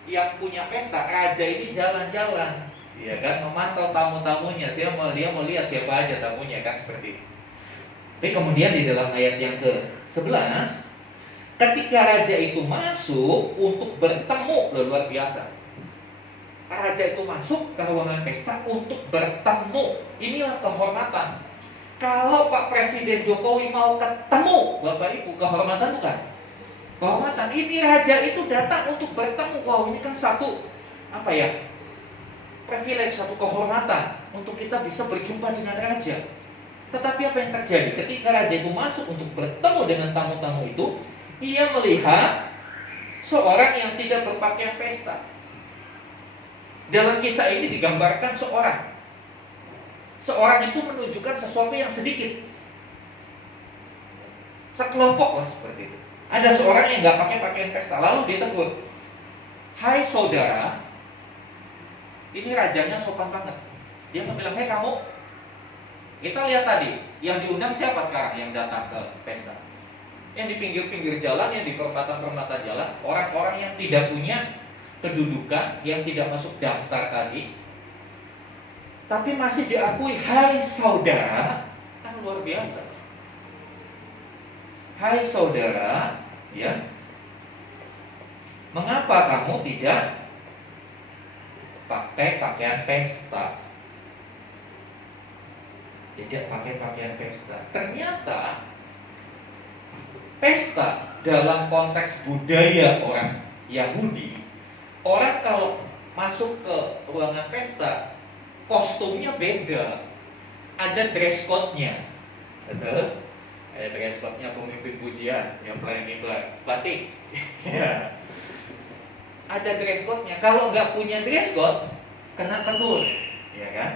yang punya pesta, raja ini jalan-jalan, ya kan, memantau tamu-tamunya. Dia mau lihat siapa aja tamunya, kan, seperti itu. Tapi kemudian di dalam ayat yang ke-11, ketika raja itu masuk untuk bertemu, luar biasa. Raja itu masuk ke ruangan pesta untuk bertemu. Inilah kehormatan. Kalau Pak Presiden Jokowi mau ketemu Bapak Ibu, kehormatan bukan? Kehormatan. Ini raja itu datang untuk bertemu. Wow, ini kan satu privilege, satu kehormatan untuk kita bisa berjumpa dengan raja. Tetapi apa yang terjadi? Ketika raja itu masuk untuk bertemu dengan tamu-tamu itu, ia melihat seorang yang tidak berpakaian pesta. Dalam kisah ini digambarkan seorang itu menunjukkan sesuatu yang sedikit. Sekelompok lah seperti itu. Ada seorang yang nggak pakai pakaian pesta, lalu ditegur. Hai saudara, ini rajanya sopan banget. Dia bilang, hei kamu, kita lihat tadi, yang diundang siapa sekarang yang datang ke pesta? Yang di pinggir-pinggir jalan, yang di perempatan-perempatan jalan, orang-orang yang tidak punya kedudukan, yang tidak masuk daftar tadi, tapi masih diakui, hai saudara, kan luar biasa. Hai saudara, ya, mengapa kamu tidak pakai pakaian pesta? Tidak pakai pakaian pesta. Ternyata pesta dalam konteks budaya orang Yahudi, orang kalau masuk ke ruangan pesta, kostumnya beda. Ada dress code-nya. Betul? Ada dress code-nya pemimpin pujian yang paling kiblat, batik. Ya. Ada dress code-nya. Kalau nggak punya dress code, kena tegur, ya kan?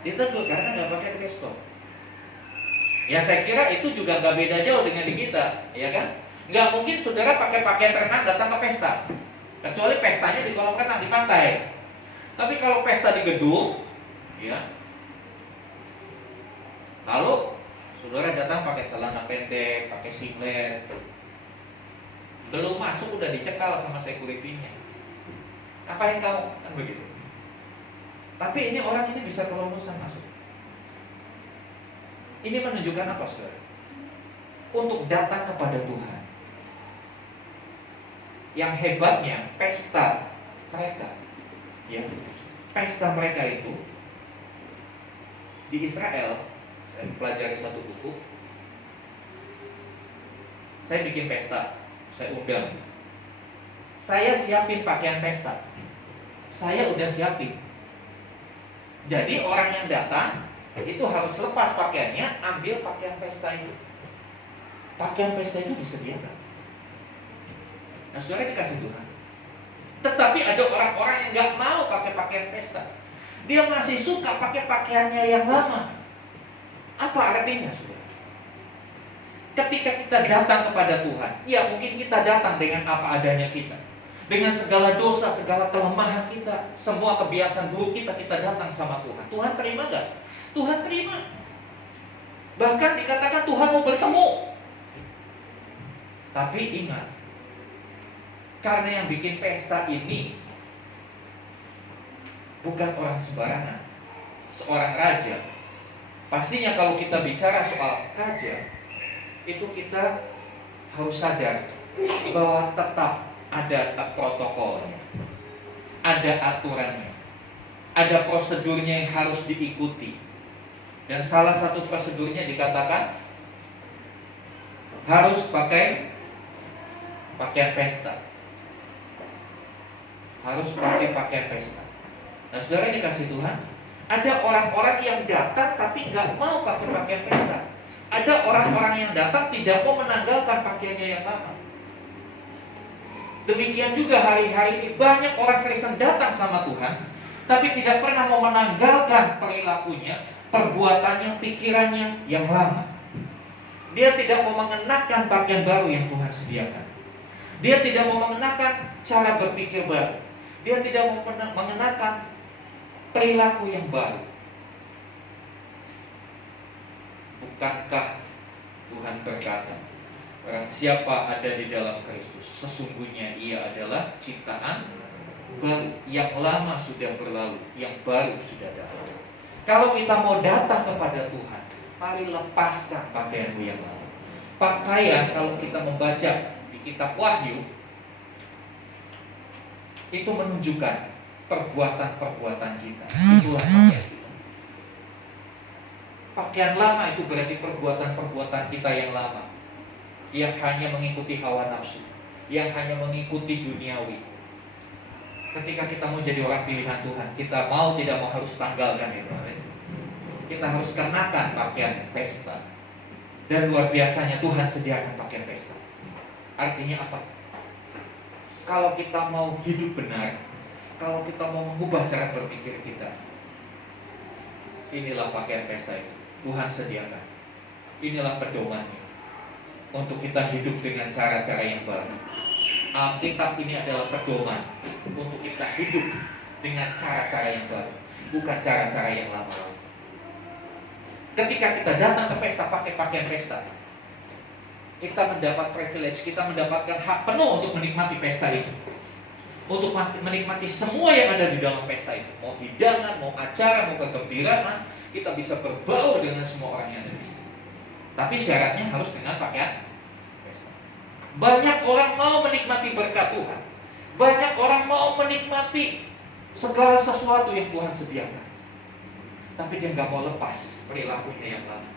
Ditegur karena nggak pakai dress code. Ya saya kira itu juga nggak beda jauh dengan di kita, ya kan? Nggak mungkin saudara pakai pakaian renang datang ke pesta, kecuali pestanya di kolam renang di pantai. Tapi kalau pesta di gedung, ya, lalu saudara datang pakai celana pendek, pakai singlet, belum masuk udah dicekal sama security-nya. Ngapain kamu? Kan begitu. Tapi ini orang ini bisa kelolosan masuk. Ini menunjukkan apa, saudara? Untuk datang kepada Tuhan. Yang hebatnya pesta mereka, ya, pesta mereka itu di Israel. Saya pelajari satu buku. Saya bikin pesta, saya undang. Saya siapin pakaian pesta. Saya udah siapin. Jadi orang yang datang itu harus lepas pakaiannya, ambil pakaian pesta itu. Pakaian pesta itu disediakan. Nah, saudara dikasih Tuhan. Tetapi ada orang-orang yang nggak mau pakai pakaian pesta. Dia masih suka pakai pakaiannya yang lama. Apa artinya, saudara? Ketika kita datang kepada Tuhan, ya mungkin kita datang dengan apa adanya kita. Dengan segala dosa, segala kelemahan kita, semua kebiasaan buruk kita datang sama Tuhan. Tuhan terima gak? Tuhan terima. Bahkan dikatakan Tuhan mau bertemu. Tapi ingat, karena yang bikin pesta ini bukan orang sembarangan, seorang raja. Pastinya kalau kita bicara soal raja, itu kita harus sadar bahwa tetap ada protokolnya, ada aturannya, ada prosedurnya yang harus diikuti. Dan salah satu prosedurnya dikatakan harus pakai pakaian pesta. Harus pakai pakaian pesta. Nah, saudara dikasih Tuhan, ada orang-orang yang datang tapi nggak mau pakai pakaian pesta. Ada orang-orang yang datang tidak mau menanggalkan pakaiannya yang lama. Demikian juga hari-hari ini banyak orang Kristen datang sama Tuhan, tapi tidak pernah mau menanggalkan perilakunya, perbuatannya, pikirannya yang lama. Dia tidak mau mengenakan pakaian baru yang Tuhan sediakan. Dia tidak mau mengenakan cara berpikir baru. Dia tidak mau mengenakan perilaku yang baru. Bukankah Tuhan berkata, barang siapa ada di dalam Kristus, sesungguhnya ia adalah ciptaan baru. Yang lama sudah berlalu, yang baru sudah datang. Kalau kita mau datang kepada Tuhan, mari lepaskan pakaianmu yang lama. Pakaian, kalau kita membaca di kitab Wahyu, itu menunjukkan perbuatan-perbuatan kita. Itulah pakaian kita. Pakaian lama itu berarti perbuatan-perbuatan kita yang lama, yang hanya mengikuti hawa nafsu, yang hanya mengikuti duniawi. Ketika kita mau jadi orang pilihan Tuhan, kita mau tidak mau harus tanggalkan itu. Kita harus kenakan pakaian pesta. Dan luar biasanya Tuhan sediakan pakaian pesta. Artinya apa? Kalau kita mau hidup benar, kalau kita mau mengubah cara berpikir kita, inilah pakaian pesta itu. Tuhan sediakan. Inilah pedomannya. untuk kita hidup dengan cara-cara yang baru. Alkitab ini adalah pedoman untuk kita hidup dengan cara-cara yang baru, bukan cara-cara yang lama. Ketika kita datang ke pesta pakai pakaian pesta, kita mendapat privilege, kita mendapatkan hak penuh untuk menikmati pesta itu, untuk menikmati semua yang ada di dalam pesta itu. Mau hidangan, mau acara, mau kegembiraan, kita bisa berbaur dengan semua orang yang ada di situ. Tapi syaratnya harus dengan pakaian pesta. Banyak orang mau menikmati berkat Tuhan, banyak orang mau menikmati segala sesuatu yang Tuhan sediakan, tapi dia nggak mau lepas perilakunya yang lama.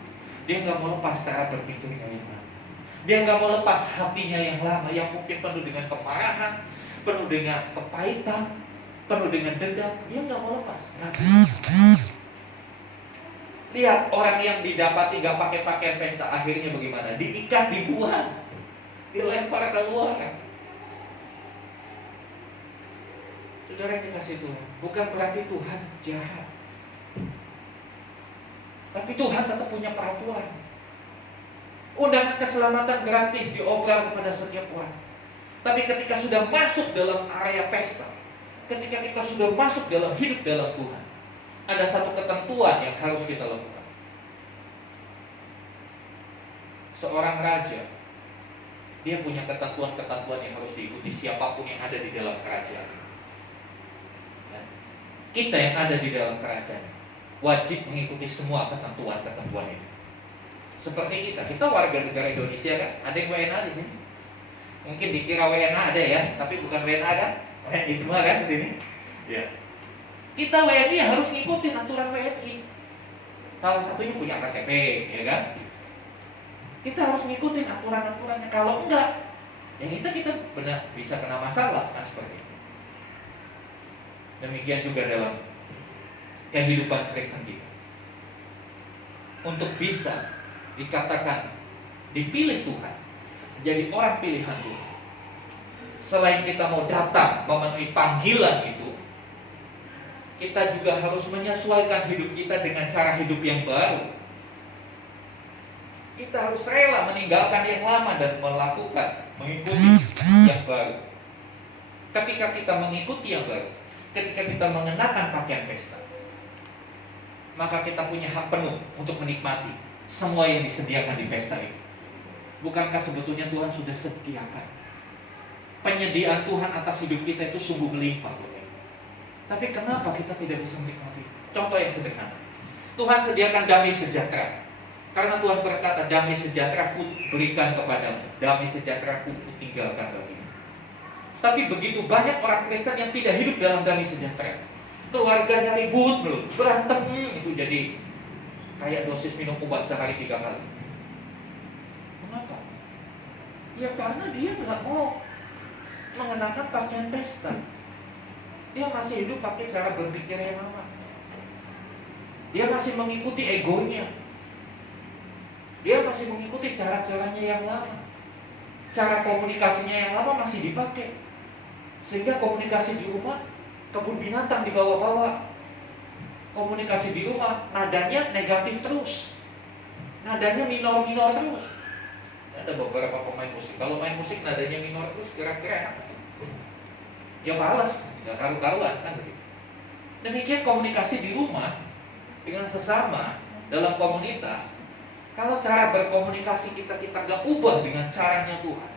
Dia nggak mau lepas cara berpikirnya yang lama. Dia nggak mau lepas hatinya yang lama, yang mungkin penuh dengan kemarahan, penuh dengan kepahitan, penuh dengan dendam. Dia nggak mau lepas. Lihat orang yang didapati nggak pakai pakaian pesta, akhirnya bagaimana? Diikat, dibuang, dilempar keluar. Saudara yang dikasih Tuhan, bukan berarti Tuhan jahat, tapi Tuhan tetap punya peraturan. Undangan keselamatan gratis diobral kepada setiap orang. Tapi ketika sudah masuk dalam area pesta, ketika kita sudah masuk dalam hidup dalam Tuhan, ada satu ketentuan yang harus kita lakukan. Seorang raja, dia punya ketentuan-ketentuan yang harus diikuti siapapun yang ada di dalam kerajaan. Kita yang ada di dalam kerajaan wajib mengikuti semua ketentuan-ketentuan itu. Seperti kita warga negara Indonesia kan, ada yang WNA di sini. Mungkin dikira WNA ada ya, tapi bukan WNA kan? WNI semua kan di sini. Ya. Kita WNI harus ngikutin aturan WNI. Salah satunya punya KTP, ya kan? Kita harus ngikutin aturan-aturannya. Kalau enggak, ya kita benar bisa kena masalah kan seperti itu. Demikian juga dalam kehidupan Kristen kita. Untuk bisa dikatakan dipilih Tuhan, jadi orang pilihan Tuhan, selain kita mau datang memenuhi panggilan itu, kita juga harus menyesuaikan hidup kita dengan cara hidup yang baru. Kita harus rela meninggalkan yang lama dan mengikuti yang baru. Ketika kita mengikuti yang baru, ketika kita mengenakan pakaian pesta, maka kita punya hak penuh untuk menikmati semua yang disediakan di pesta itu. Bukankah sebetulnya Tuhan sudah sediakan? Penyediaan Tuhan atas hidup kita itu sungguh melimpah. Tapi kenapa kita tidak bisa menikmati? Contoh yang sederhana, Tuhan sediakan damai sejahtera. Karena Tuhan berkata, damai sejahtera ku berikan kepadamu, damai sejahtera ku tinggalkan bagimu. Tapi begitu banyak orang Kristen yang tidak hidup dalam damai sejahtera. Keluarganya ribut melulu, berantem, itu jadi kayak dosis minum obat sehari 3 kali. Kenapa? Ya karena dia nggak mau mengenakan pakaian pesta. Dia masih hidup pakai cara berpikir yang lama. Dia masih mengikuti egonya. Dia masih mengikuti cara-caranya yang lama. Cara komunikasinya yang lama masih dipakai. Sehingga komunikasi di rumah, kebun binatang dibawa-bawa. Komunikasi di rumah, nadanya negatif terus. Nadanya minor-minor terus. Ada beberapa pemain musik, kalau main musik nadanya minor terus, kira-kira enak. Ya males, nggak karu-karuan kan begitu. Demikian komunikasi di rumah dengan sesama dalam komunitas. Kalau cara berkomunikasi kita nggak ubah dengan caranya Tuhan,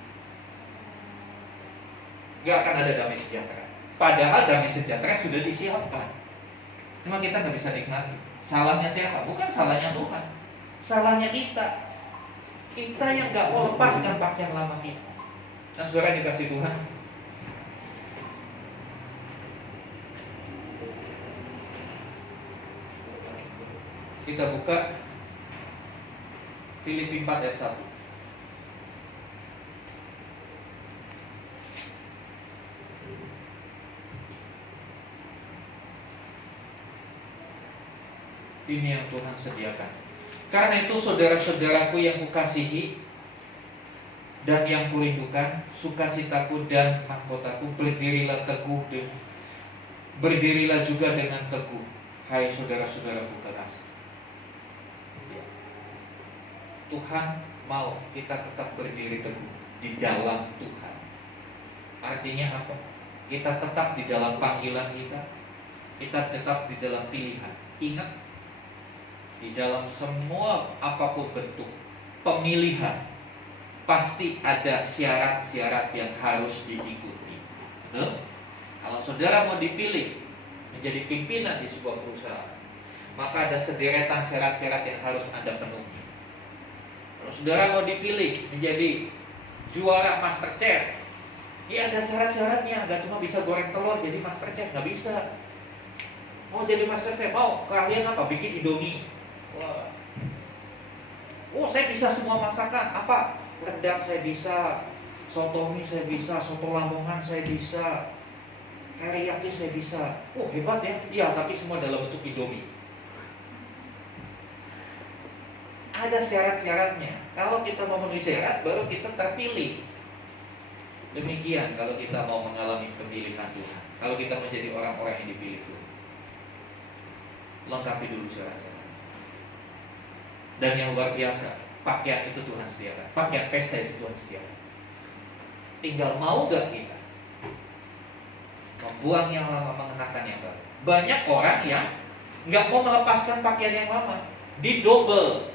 nggak akan ada damai sejahtera. Padahal damai sejahtera sudah disiapkan. Cuma kita nggak bisa nikmati. Salahnya siapa? Bukan salahnya Tuhan. Salahnya kita. Kita yang nggak mau lepaskan pakaian lama kita. Nah, saudara dikasih Tuhan, kita buka Filipi 4 ayat 1. Ini yang Tuhan sediakan. Karena itu saudara-saudaraku yang kukasihi dan yang kurindukan, sukacitaku dan mahkotaku, berdirilah juga dengan teguh, hai saudara-saudaraku kekasih. Tuhan mau kita tetap berdiri teguh di dalam Tuhan. Artinya apa? Kita tetap di dalam panggilan kita. Kita tetap di dalam pilihan. Ingat, di dalam semua apapun bentuk pemilihan, pasti ada syarat-syarat yang harus diikuti. Kalau saudara mau dipilih menjadi pimpinan di sebuah perusahaan, maka ada sederetan syarat-syarat yang harus Anda penuhi. Kalau saudara mau dipilih menjadi juara MasterChef, ya ada syarat-syaratnya. Gak cuma bisa goreng telur jadi MasterChef, gak bisa. Mau jadi MasterChef, mau kalian apa? Bikin Indomie. Wah. Oh, saya bisa semua masakan. Apa? Rendang saya bisa, soto mie saya bisa, soto Lamongan saya bisa, teriyaki saya bisa. Oh, hebat ya. Iya, tapi semua dalam bentuk Indomie. Ada syarat-syaratnya. Kalau kita memenuhi syarat, baru kita terpilih. Demikian kalau kita mau mengalami pemilihan Tuhan. Kalau kita menjadi orang-orang yang dipilih Tuhan, lengkapi dulu syarat-syarat. Dan yang luar biasa, pakaian itu Tuhan sediakan. Pakaian pesta itu Tuhan sediakan. Tinggal mau gak kita membuang yang lama, mengenakan yang baru. Banyak orang yang gak mau melepaskan pakaian yang lama, didobel.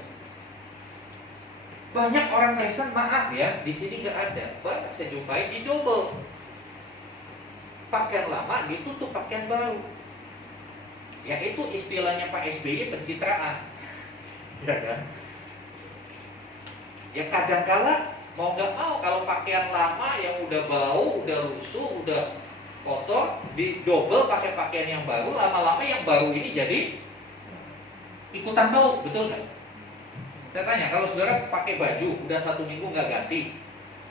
Banyak orang Kristen, maaf ya, di sini gak ada. Banyak saya jumpai didobel. Pakaian lama ditutup pakaian baru. Ya itu istilahnya Pak SBY pencitraan. Ya kan? Ya kadangkala mau nggak mau kalau pakaian lama yang udah bau, udah lusuh, udah kotor, didobel pakai pakaian yang baru, lama-lama yang baru ini jadi ikutan bau, betul nggak? Saya tanya, kalau saudara pakai baju udah 1 minggu nggak ganti,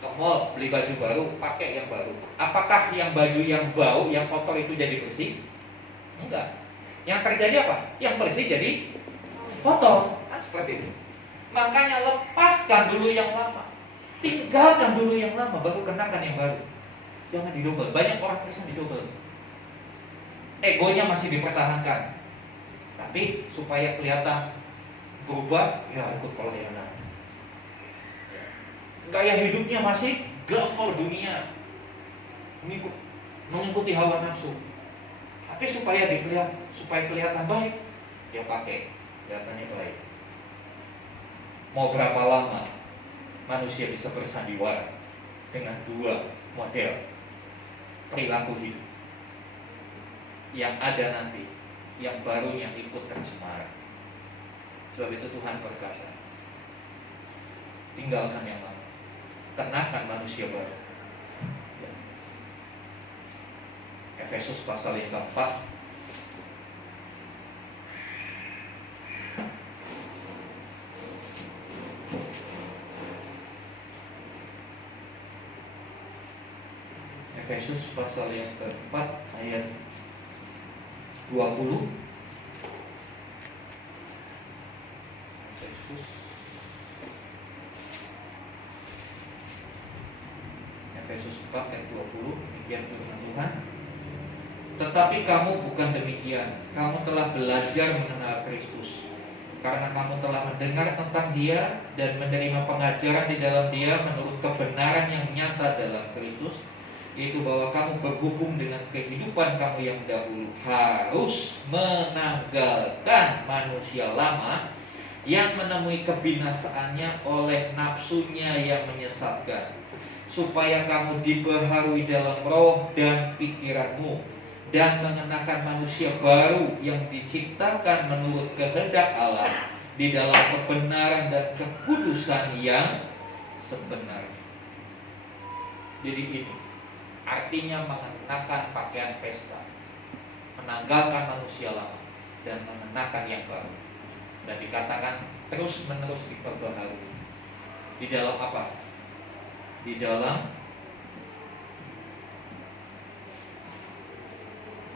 ke mall beli baju baru, pakai yang baru, apakah yang baju yang bau, yang kotor itu jadi bersih? Enggak. Yang terjadi apa? Yang bersih jadi kotor. Kan seperti itu. Makanya lepaskan dulu yang lama, tinggalkan dulu yang lama, baru kenakan yang baru. Jangan didobel. Banyak orang Kristen didobel. Egonya masih dipertahankan, tapi supaya kelihatan berubah, ya ikut pelayanan. Gaya hidupnya masih glamor dunia, mengikuti hawa nafsu. Tapi supaya kelihatan baik, ya pakai kelihatannya baik. Mau berapa lama manusia bisa bersandiwara dengan 2 model perilaku hidup? Yang ada nanti, yang barunya ikut tercemar. Sebab itu Tuhan berkata, tinggalkan yang lama, kenakan manusia baru. Ya. Efesus pasal yang keempat. Efesus pasal yang keempat ayat 20. Efesus 4 ayat 20. Demikian firman Tuhan. Tetapi kamu bukan demikian. Kamu telah belajar mengenal Kristus, karena kamu telah mendengar tentang Dia dan menerima pengajaran di dalam Dia menurut kebenaran yang nyata dalam Kristus, yaitu bahwa kamu berhubung dengan kehidupan kamu yang dahulu harus menanggalkan manusia lama yang menemui kebinasaannya oleh nafsunya yang menyesatkan, supaya kamu dibaharui dalam roh dan pikiranmu, dan mengenakan manusia baru yang diciptakan menurut kehendak Allah di dalam kebenaran dan kekudusan yang sebenarnya. Jadi ini artinya mengenakan pakaian pesta, menanggalkan manusia lama dan mengenakan yang baru. Dan dikatakan terus menerus diperbaharui. Di dalam apa? Di dalam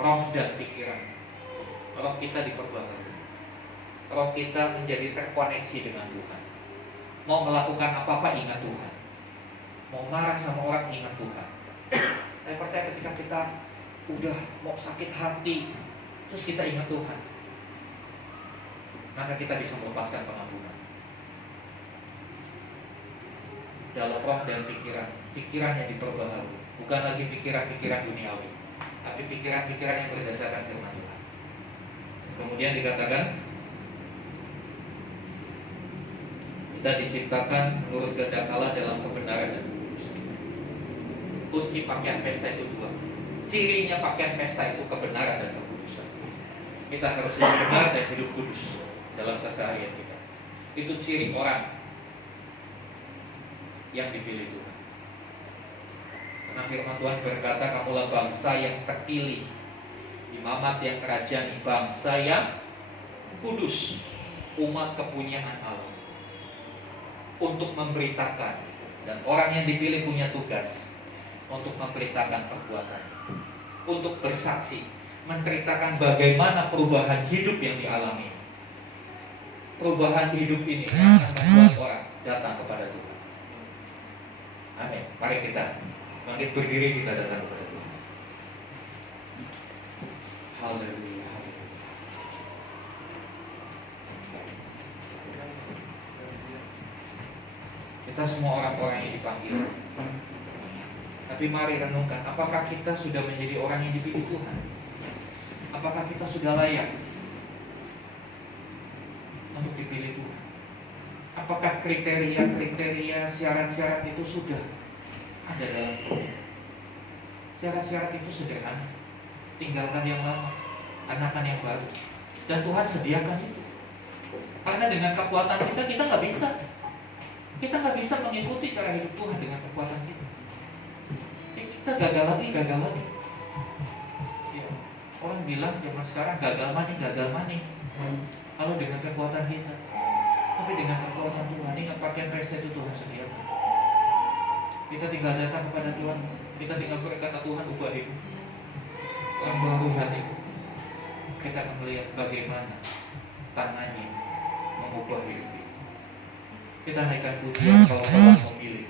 roh dan pikiran. Roh kita diperbaharui. Roh kita menjadi terkoneksi dengan Tuhan. Mau melakukan apa-apa ingat Tuhan. Mau marah sama orang ingat Tuhan. Saya percaya ketika kita udah mau sakit hati, terus kita ingat Tuhan, maka kita bisa melepaskan pengampunan. dalam roh dan pikiran. Pikirannya diperbaharui, bukan lagi pikiran-pikiran duniawi, tapi pikiran-pikiran yang berdasarkan firman Tuhan. Kemudian dikatakan kita diciptakan menurut kehendak Allah dalam kebenaran dan kekudusan. Kunci pakaian pesta itu dua. Cirinya pakaian pesta itu kebenaran dan kekudusan. Kita harus hidup benar dan hidup kudus dalam keseharian kita. Itu ciri orang yang dipilih Tuhan. Karena firman Tuhan berkata, kamulah bangsa yang terpilih, imamat yang kerajaan, bangsa yang kudus, umat kepunyaan Allah, untuk memberitakan. Dan orang yang dipilih punya tugas untuk memberitakan perbuatan, untuk bersaksi, menceritakan bagaimana perubahan hidup yang dialami. Perubahan hidup ini akan membuat orang datang kepada Tuhan. Amin. Mari kita bangkit berdiri, kita datang kepada Tuhan. Haleluya. Kita semua orang-orang yang dipanggil. Tapi mari renungkan, apakah kita sudah menjadi orang yang dipilih Tuhan? Apakah kita sudah layak untuk dipilih Tuhan? Apakah kriteria-kriteria syarat-syarat itu sudah ada dalam Tuhan? Syarat-syarat itu sederhana, tinggalkan yang lama, anakan yang baru. Dan Tuhan sediakan itu. Karena dengan kekuatan kita nggak bisa. Kita nggak bisa mengikuti cara hidup Tuhan dengan kekuatan kita. Kita gagal lagi. Ya. Orang bilang zaman sekarang gagal money. Kalau dengan kekuatan kita, tapi dengan kekuatan Tuhan, ingat pakaian pesta itu Tuhan sediakan. Kita tinggal datang kepada Tuhan, kita tinggal berkata, Tuhan ubah hidup, Tuhan baru hati. Kita akan melihat bagaimana tangannya mengubah hidup ini. Kita naikkan pujian kalau telah memilih.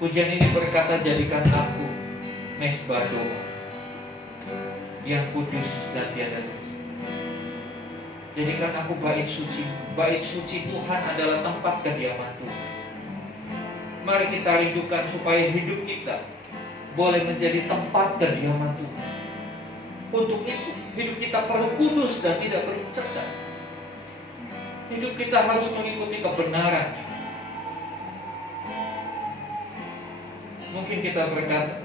Pujian ini berkata, jadikan aku mezbah doa yang kudus dan tiada dosa. Jadikan aku bait suci. Bait suci Tuhan adalah tempat kediaman Tuhan. Mari kita rindukan supaya hidup kita boleh menjadi tempat kediaman Tuhan. Untuk itu hidup kita perlu kudus dan tidak bercacat. Hidup kita harus mengikuti kebenarannya. Mungkin kita berkata,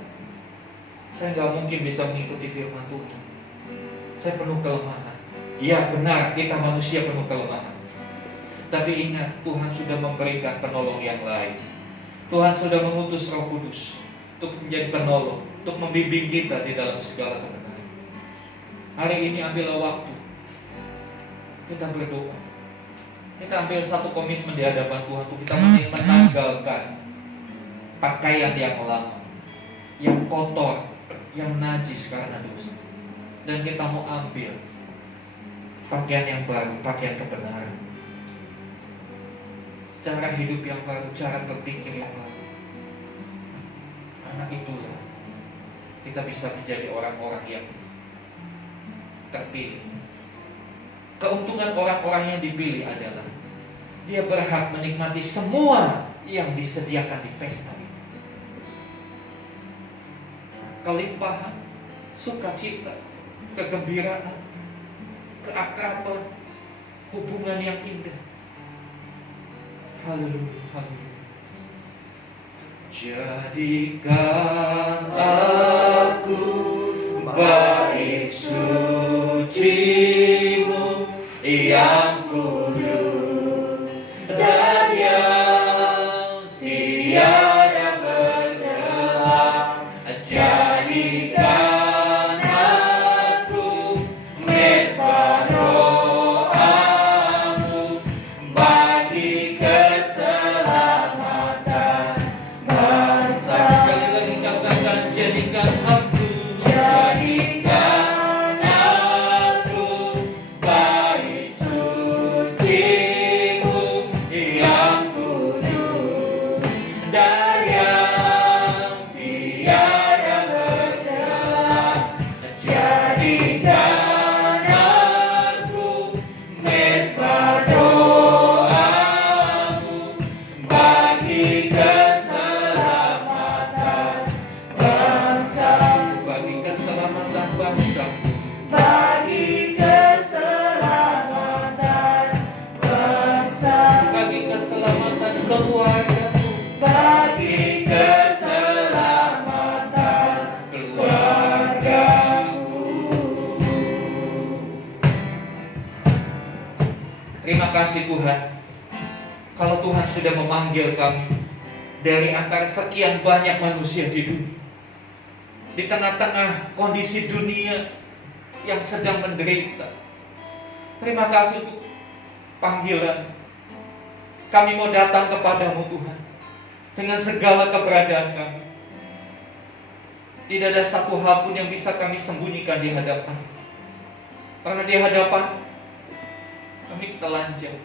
saya nggak mungkin bisa mengikuti firman Tuhan. Saya penuh kelemahan. Iya benar, kita manusia penuh kelemahan. Tapi ingat, Tuhan sudah memberikan penolong yang lain. Tuhan sudah mengutus Roh Kudus untuk menjadi penolong, untuk membimbing kita di dalam segala kebenaran. Hari ini ambillah waktu, kita berdoa. Kita ambil satu komitmen di hadapan Tuhan untuk kita menanggalkan pakaian yang lama, yang kotor, yang najis karena dosa. Dan kita mau ambil pakaian yang baru, pakaian kebenaran, cara hidup yang baru, cara berpikir yang baru. Karena itulah kita bisa menjadi orang-orang yang terpilih. Keuntungan orang-orang yang dipilih adalah dia berhak menikmati semua yang disediakan di pesta ini. Kelimpahan, sukacita, kegembiraan, keakraban, hubungan yang indah. Haleluya, haleluya. Jadikan aku bait suci-Mu yang kudus dan yang tiada bercela. Jadikan aku mezbah doa-Mu bagi keselamatan bangsa. Sekali lagi katakan, jadikan aku, jadikan aku bait suci-Mu yang kudus dan yang tiada bercela. Jadikan aku mezbah doa-Mu bagi keselamatan bangsa, bagi keselamatan bangsa, bagi keselamatan bangsa, bagi keselamatan keluarga-Mu, bagi keselamatan keluarga-Ku. Terima kasih Tuhan, kalau Tuhan sudah memanggil kami dari antara sekian banyak manusia di dunia, di tengah-tengah kondisi dunia yang sedang menderita. Terima kasih untuk panggilan. Kami mau datang kepadamu Tuhan dengan segala keberadaan kami. Tidak ada satu hal pun yang bisa kami sembunyikan di hadapan, karena di hadapan kami telanjang.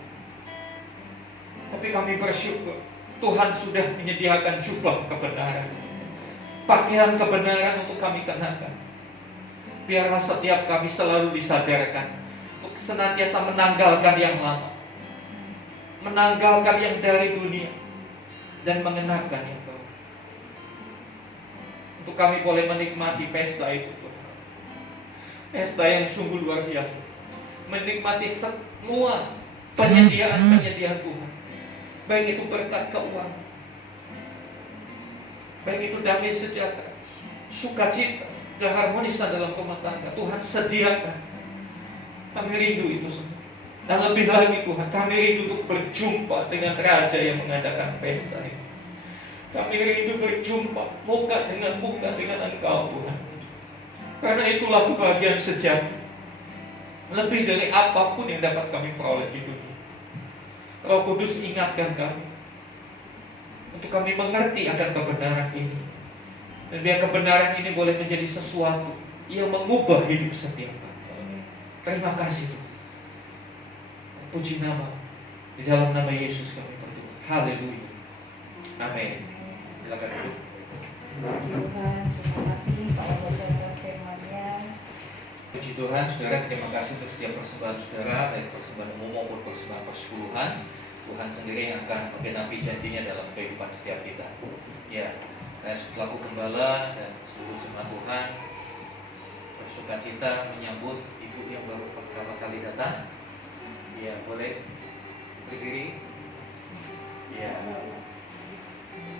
Tapi kami bersyukur Tuhan sudah menyediakan jubah kebenaran, pakaian kebenaran untuk kami kenakan. Biarlah setiap kami selalu disadarkan untuk senantiasa menanggalkan yang lama, menanggalkan yang dari dunia, dan mengenakan yang baru. Untuk kami boleh menikmati pesta itu Tuhan, pesta yang sungguh luar biasa, menikmati semua penyediaan-penyediaan Tuhan, baik itu berkat keuangan, baik itu damai sejahtera, sukacita, keharmonisan dalam rumah tangga. Tuhan sediakan. Kami rindu itu semua. Dan lebih lagi Tuhan, kami rindu untuk berjumpa dengan Raja yang mengadakan pesta ini. Kami rindu berjumpa muka dengan Engkau Tuhan. Karena itulah kebahagiaan sejati, lebih dari apapun yang dapat kami peroleh di dunia. Roh Kudus ingatkan kami untuk kami mengerti akan kebenaran ini, dan biar kebenaran ini boleh menjadi sesuatu yang mengubah hidup setiap kami. Terima kasih Tuhan. Puji nama, di dalam nama Yesus kami berdoa. Haleluya. Amin. Silakan duduk. Tuhan, terima kasih Pak Baca atas firman-Nya. Puji Tuhan, saudara, terima kasih untuk setiap persembahan saudara, baik persembahan umum maupun persembahan persepuluhan. Tuhan sendiri yang akan menggenapi janjinya dalam kehidupan setiap kita. Ya, saya selaku gembala dan seluruh jemaat Tuhan bersukacita menyambut ibu yang baru pertama kali datang. Ya, boleh berdiri. Ya.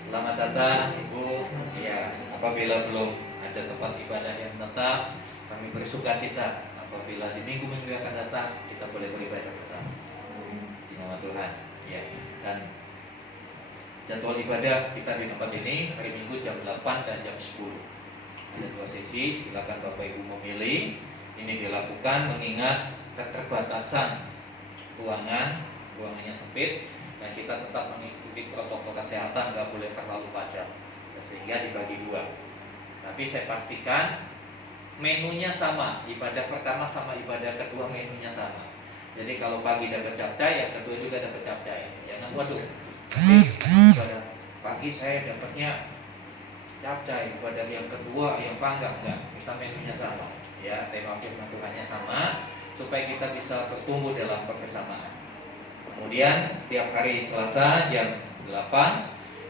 Selamat datang Ibu. Ya, apabila belum ada tempat ibadah yang tetap, kami bersuka cita apabila di minggu-minggu yang akan datang kita boleh beribadah bersama. Puji nama Tuhan. Ya. Dan jadwal ibadah kita di tempat ini hari Minggu jam 8 dan jam 10. Ada 2 sesi, silakan Bapak Ibu memilih. Ini dilakukan mengingat keterbatasan ruangannya sempit, dan kita tetap mengikuti protokol kesehatan, nggak boleh terlalu padat, sehingga dibagi 2. Tapi saya pastikan menunya sama, ibadah pertama sama ibadah kedua menunya sama. Jadi kalau pagi dapat capcay, yang kedua juga dapat capcay. Jangan waduh, ibadah pagi saya dapatnya capcay, ibadah yang kedua yang panggang, enggak. Kita menunya sama, ya, tema firman Tuhannya sama, supaya kita bisa bertumbuh dalam kebersamaan. Kemudian tiap hari Selasa jam 8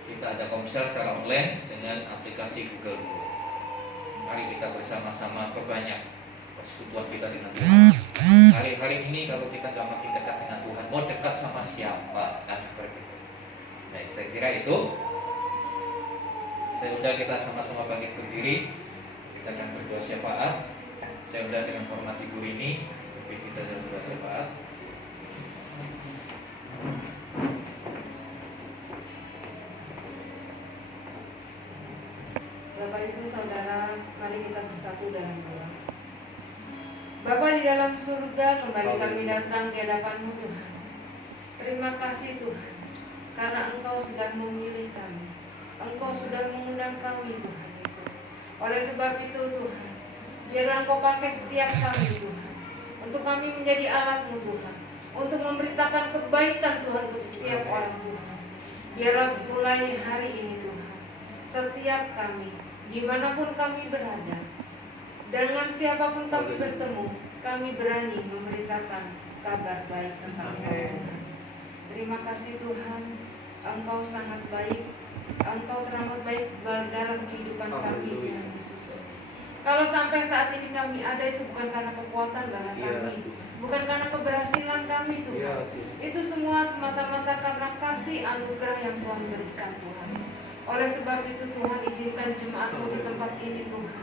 kita ada komsel secara online dengan aplikasi Google Meet. Mari kita bersama-sama perbanyak persekutuan kita dengan Tuhan. Hari-hari ini kalau kita gak makin dekat dengan Tuhan, mau dekat sama siapa? Kan seperti itu. Baik, saya kira itu. Saya undang kita sama-sama bangkit berdiri. Kita akan berdoa syafaat. Saya undang dengan hormat Ibu Rini, pimpin kita dalam berdoa syafaat. Bapak Ibu Saudara, mari kita bersatu dalam doa. Bapa di dalam surga, kembali kami datang di hadapan-Mu Tuhan. Terima kasih Tuhan, karena Engkau sudah memilih kami. Engkau sudah mengundang kami Tuhan Yesus. Oleh sebab itu Tuhan, biarlah Engkau pakai setiap kami Tuhan, untuk kami menjadi alat-Mu Tuhan, untuk memberitakan kebaikan Tuhan untuk setiap orang Tuhan. Biarlah mulai hari ini Tuhan, setiap kami, dimanapun kami berada, dengan siapapun kami bertemu, kami berani memberitakan kabar baik tentang Engkau Tuhan. Terima kasih Tuhan, Engkau sangat baik, Engkau teramat baik dalam kehidupan kami Tuhan Yesus. Kalau sampai saat ini kami ada, itu bukan karena kekuatan darah kami, bukan karena keberhasilan kami Tuhan. Itu semua semata-mata karena kasih anugerah yang Tuhan berikan Tuhan. Oleh sebab itu Tuhan, izinkan jemaat-Mu di tempat ini Tuhan,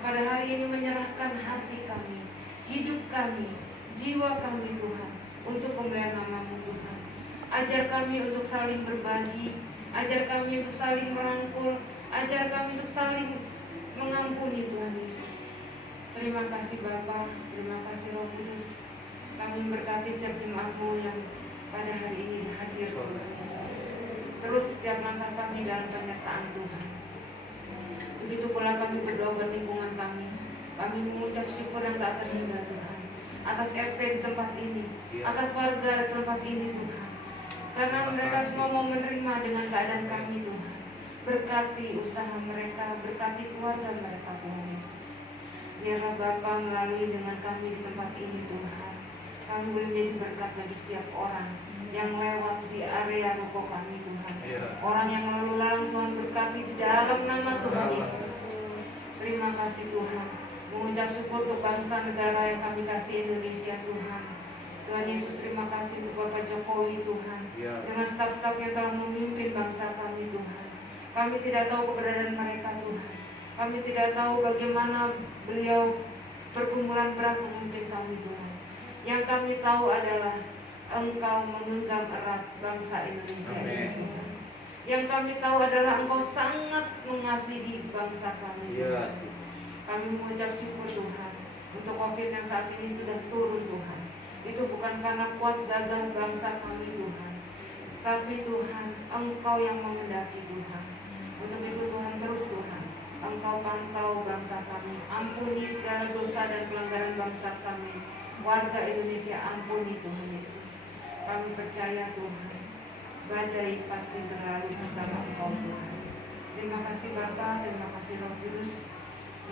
pada hari ini menyerahkan hati kami, hidup kami, jiwa kami Tuhan, untuk kemuliaan nama-Mu Tuhan. Ajar kami untuk saling berbagi, ajar kami untuk saling merangkul, ajar kami untuk saling mengampuni Tuhan Yesus. Terima kasih Bapa, terima kasih Roh Kudus. Kami berkati setiap jemaat-Mu yang pada hari ini hadir Tuhan Yesus. Terus setiap langkah kami dalam penyertaan Tuhan. Begitu pula kami berdoa buat lingkungan kami. Kami mengucap syukur yang tak terhingga Tuhan, atas RT di tempat ini, atas warga di tempat ini Tuhan, karena mereka semua mau menerima dengan keadaan kami Tuhan. Berkati usaha mereka, berkati keluarga mereka Tuhan Yesus. Biarlah Bapa melalui dengan kami di tempat ini Tuhan, kami boleh menjadi berkat bagi setiap orang yang lewat di area ruko kami Tuhan. Orang yang lalu lalang Tuhan, berkati di dalam nama Tuhan Yesus. Terima kasih Tuhan. Mengucap syukur untuk bangsa negara yang kami kasih, Indonesia Tuhan. Tuhan Yesus, terima kasih untuk Bapak Jokowi Tuhan, dengan staf-staf yang telah memimpin bangsa kami Tuhan. Kami tidak tahu keberadaan mereka Tuhan. Kami tidak tahu bagaimana beliau pergumulan berat memimpin kami Tuhan. Yang kami tahu adalah Engkau menggenggam erat bangsa Indonesia ini Tuhan. Yang kami tahu adalah Engkau sangat mengasihi bangsa kami Tuhan. Kami mengucap syukur Tuhan untuk COVID yang saat ini sudah turun Tuhan. Itu bukan karena kuat gagah bangsa kami Tuhan, tapi Tuhan, Engkau yang menghendaki Tuhan. Untuk itu Tuhan, terus Tuhan, Engkau pantau bangsa kami, ampuni segala dosa dan pelanggaran bangsa kami. Warga Indonesia, ampuni Tuhan Yesus. Kami percaya Tuhan, badai pasti berlalu bersama Engkau Tuhan. Terima kasih Bapa, terima kasih Roh Kudus.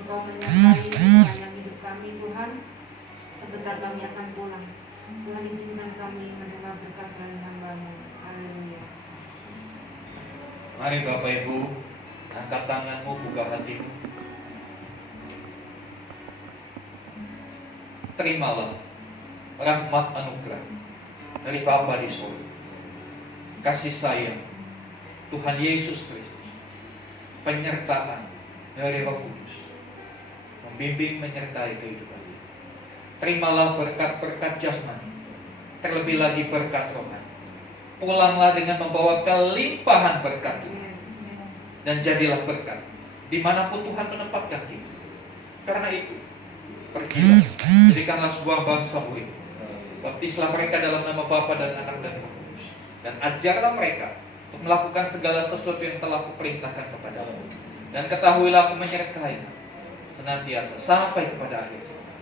Engkau menyertai sepanjang hidup kami Tuhan. Sebentar kami akan pulang. Tuhan, izinkan kami menerima berkat dari hamba-Mu. Haleluya. Mari Bapak Ibu, angkat tanganmu, buka hatimu. Terimalah rahmat anugerah, dari Bapa di surga, kasih sayang Tuhan Yesus Kristus, penyertaan dari Roh Kudus, membimbing menyertai kehidupan kita. Terimalah berkat-berkat jasmani, terlebih lagi berkat rohani. Pulanglah dengan membawa kelimpahan berkat Tuhan, dan jadilah berkat dimanapun Tuhan menempatkan kita. Karena itu, pergilah, jadikanlah sebuah bangsa murid. Baptislah mereka dalam nama Bapa dan Anak dan Roh Kudus, dan ajarlah mereka untuk melakukan segala sesuatu yang telah kuperintahkan kepadamu. Dan ketahuilah aku menyertaimu senantiasa sampai kepada akhir zaman.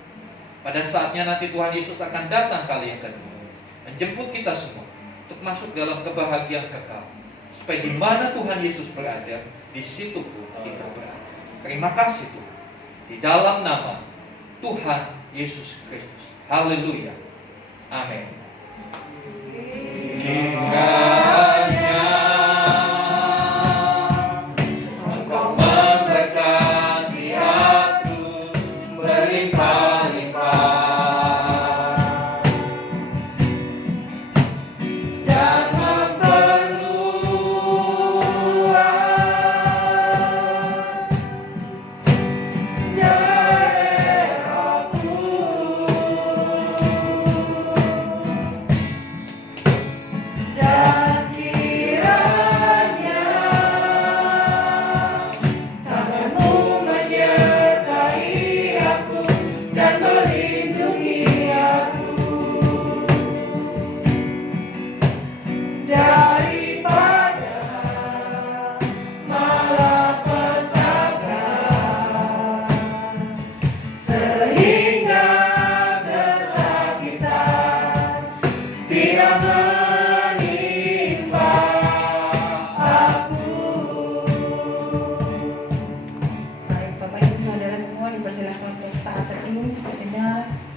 Pada saatnya nanti Tuhan Yesus akan datang kali yang kedua, menjemput kita semua untuk masuk dalam kebahagiaan kekal, supaya di mana Tuhan Yesus berada, di situ pun kita berada. Terima kasih Tuhan, di dalam nama Tuhan Yesus Kristus. Haleluya. Amin.